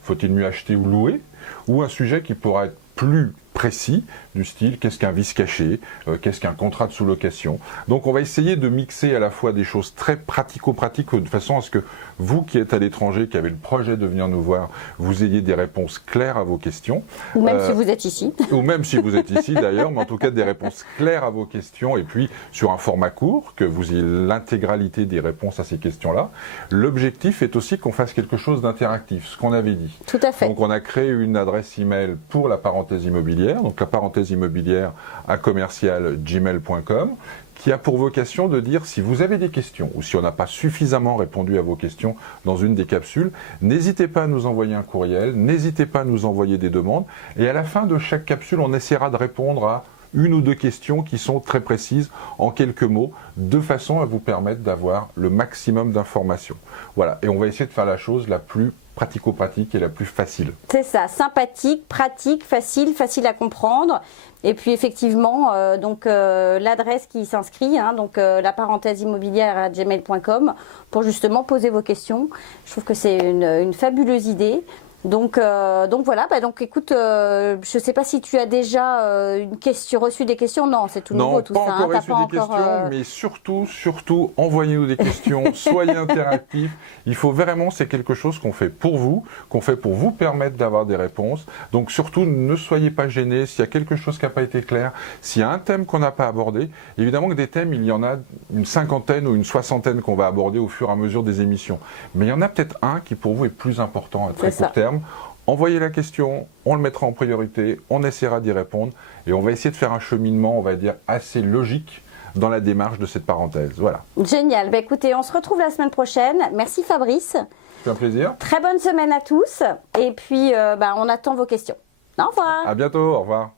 faut-il mieux acheter ou louer, ou un sujet qui pourra être plus précis, du style qu'est-ce qu'un vice caché, qu'est-ce qu'un contrat de sous-location. Donc on va essayer de mixer à la fois des choses très pratico-pratiques de façon à ce que vous qui êtes à l'étranger, qui avez le projet de venir nous voir, vous ayez des réponses claires à vos questions. Ou même si vous êtes ici. Ou même si vous êtes ici d'ailleurs, mais en tout cas des réponses claires à vos questions et puis sur un format court, que vous ayez l'intégralité des réponses à ces questions-là. L'objectif est aussi qu'on fasse quelque chose d'interactif, ce qu'on avait dit. Tout à fait. Donc on a créé une adresse email pour la parenthèse immobilière, donc la parenthèse immobilière à commercial@gmail.com, qui a pour vocation de dire si vous avez des questions ou si on n'a pas suffisamment répondu à vos questions dans une des capsules, n'hésitez pas à nous envoyer un courriel, n'hésitez pas à nous envoyer des demandes et à la fin de chaque capsule, on essaiera de répondre à une ou deux questions qui sont très précises en quelques mots, de façon à vous permettre d'avoir le maximum d'informations. Voilà, et on va essayer de faire la chose la plus pratico-pratique et la plus facile. C'est ça, sympathique, pratique, facile à comprendre. Et puis effectivement, l'adresse qui s'inscrit, la parenthèse immobilière à gmail.com pour justement poser vos questions. Je trouve que c'est une fabuleuse idée. Donc voilà, écoute, je ne sais pas si tu as déjà reçu des questions. Non, c'est tout nouveau tout ça. Non, pas encore reçu des questions, mais surtout, envoyez-nous des questions, soyez interactifs. Il faut vraiment, c'est quelque chose qu'on fait pour vous permettre d'avoir des réponses. Donc surtout, ne soyez pas gênés. S'il y a quelque chose qui n'a pas été clair, s'il y a un thème qu'on n'a pas abordé, évidemment que des thèmes, il y en a une 50aine ou une 60aine qu'on va aborder au fur et à mesure des émissions. Mais il y en a peut-être un qui pour vous est plus important à très court terme. Envoyez la question, on le mettra en priorité, on essaiera d'y répondre et on va essayer de faire un cheminement, on va dire, assez logique dans la démarche de cette parenthèse. Voilà. Génial. Écoutez, on se retrouve la semaine prochaine. Merci Fabrice. C'est un plaisir. Très bonne semaine à tous. Et puis, on attend vos questions. Au revoir. À bientôt, au revoir.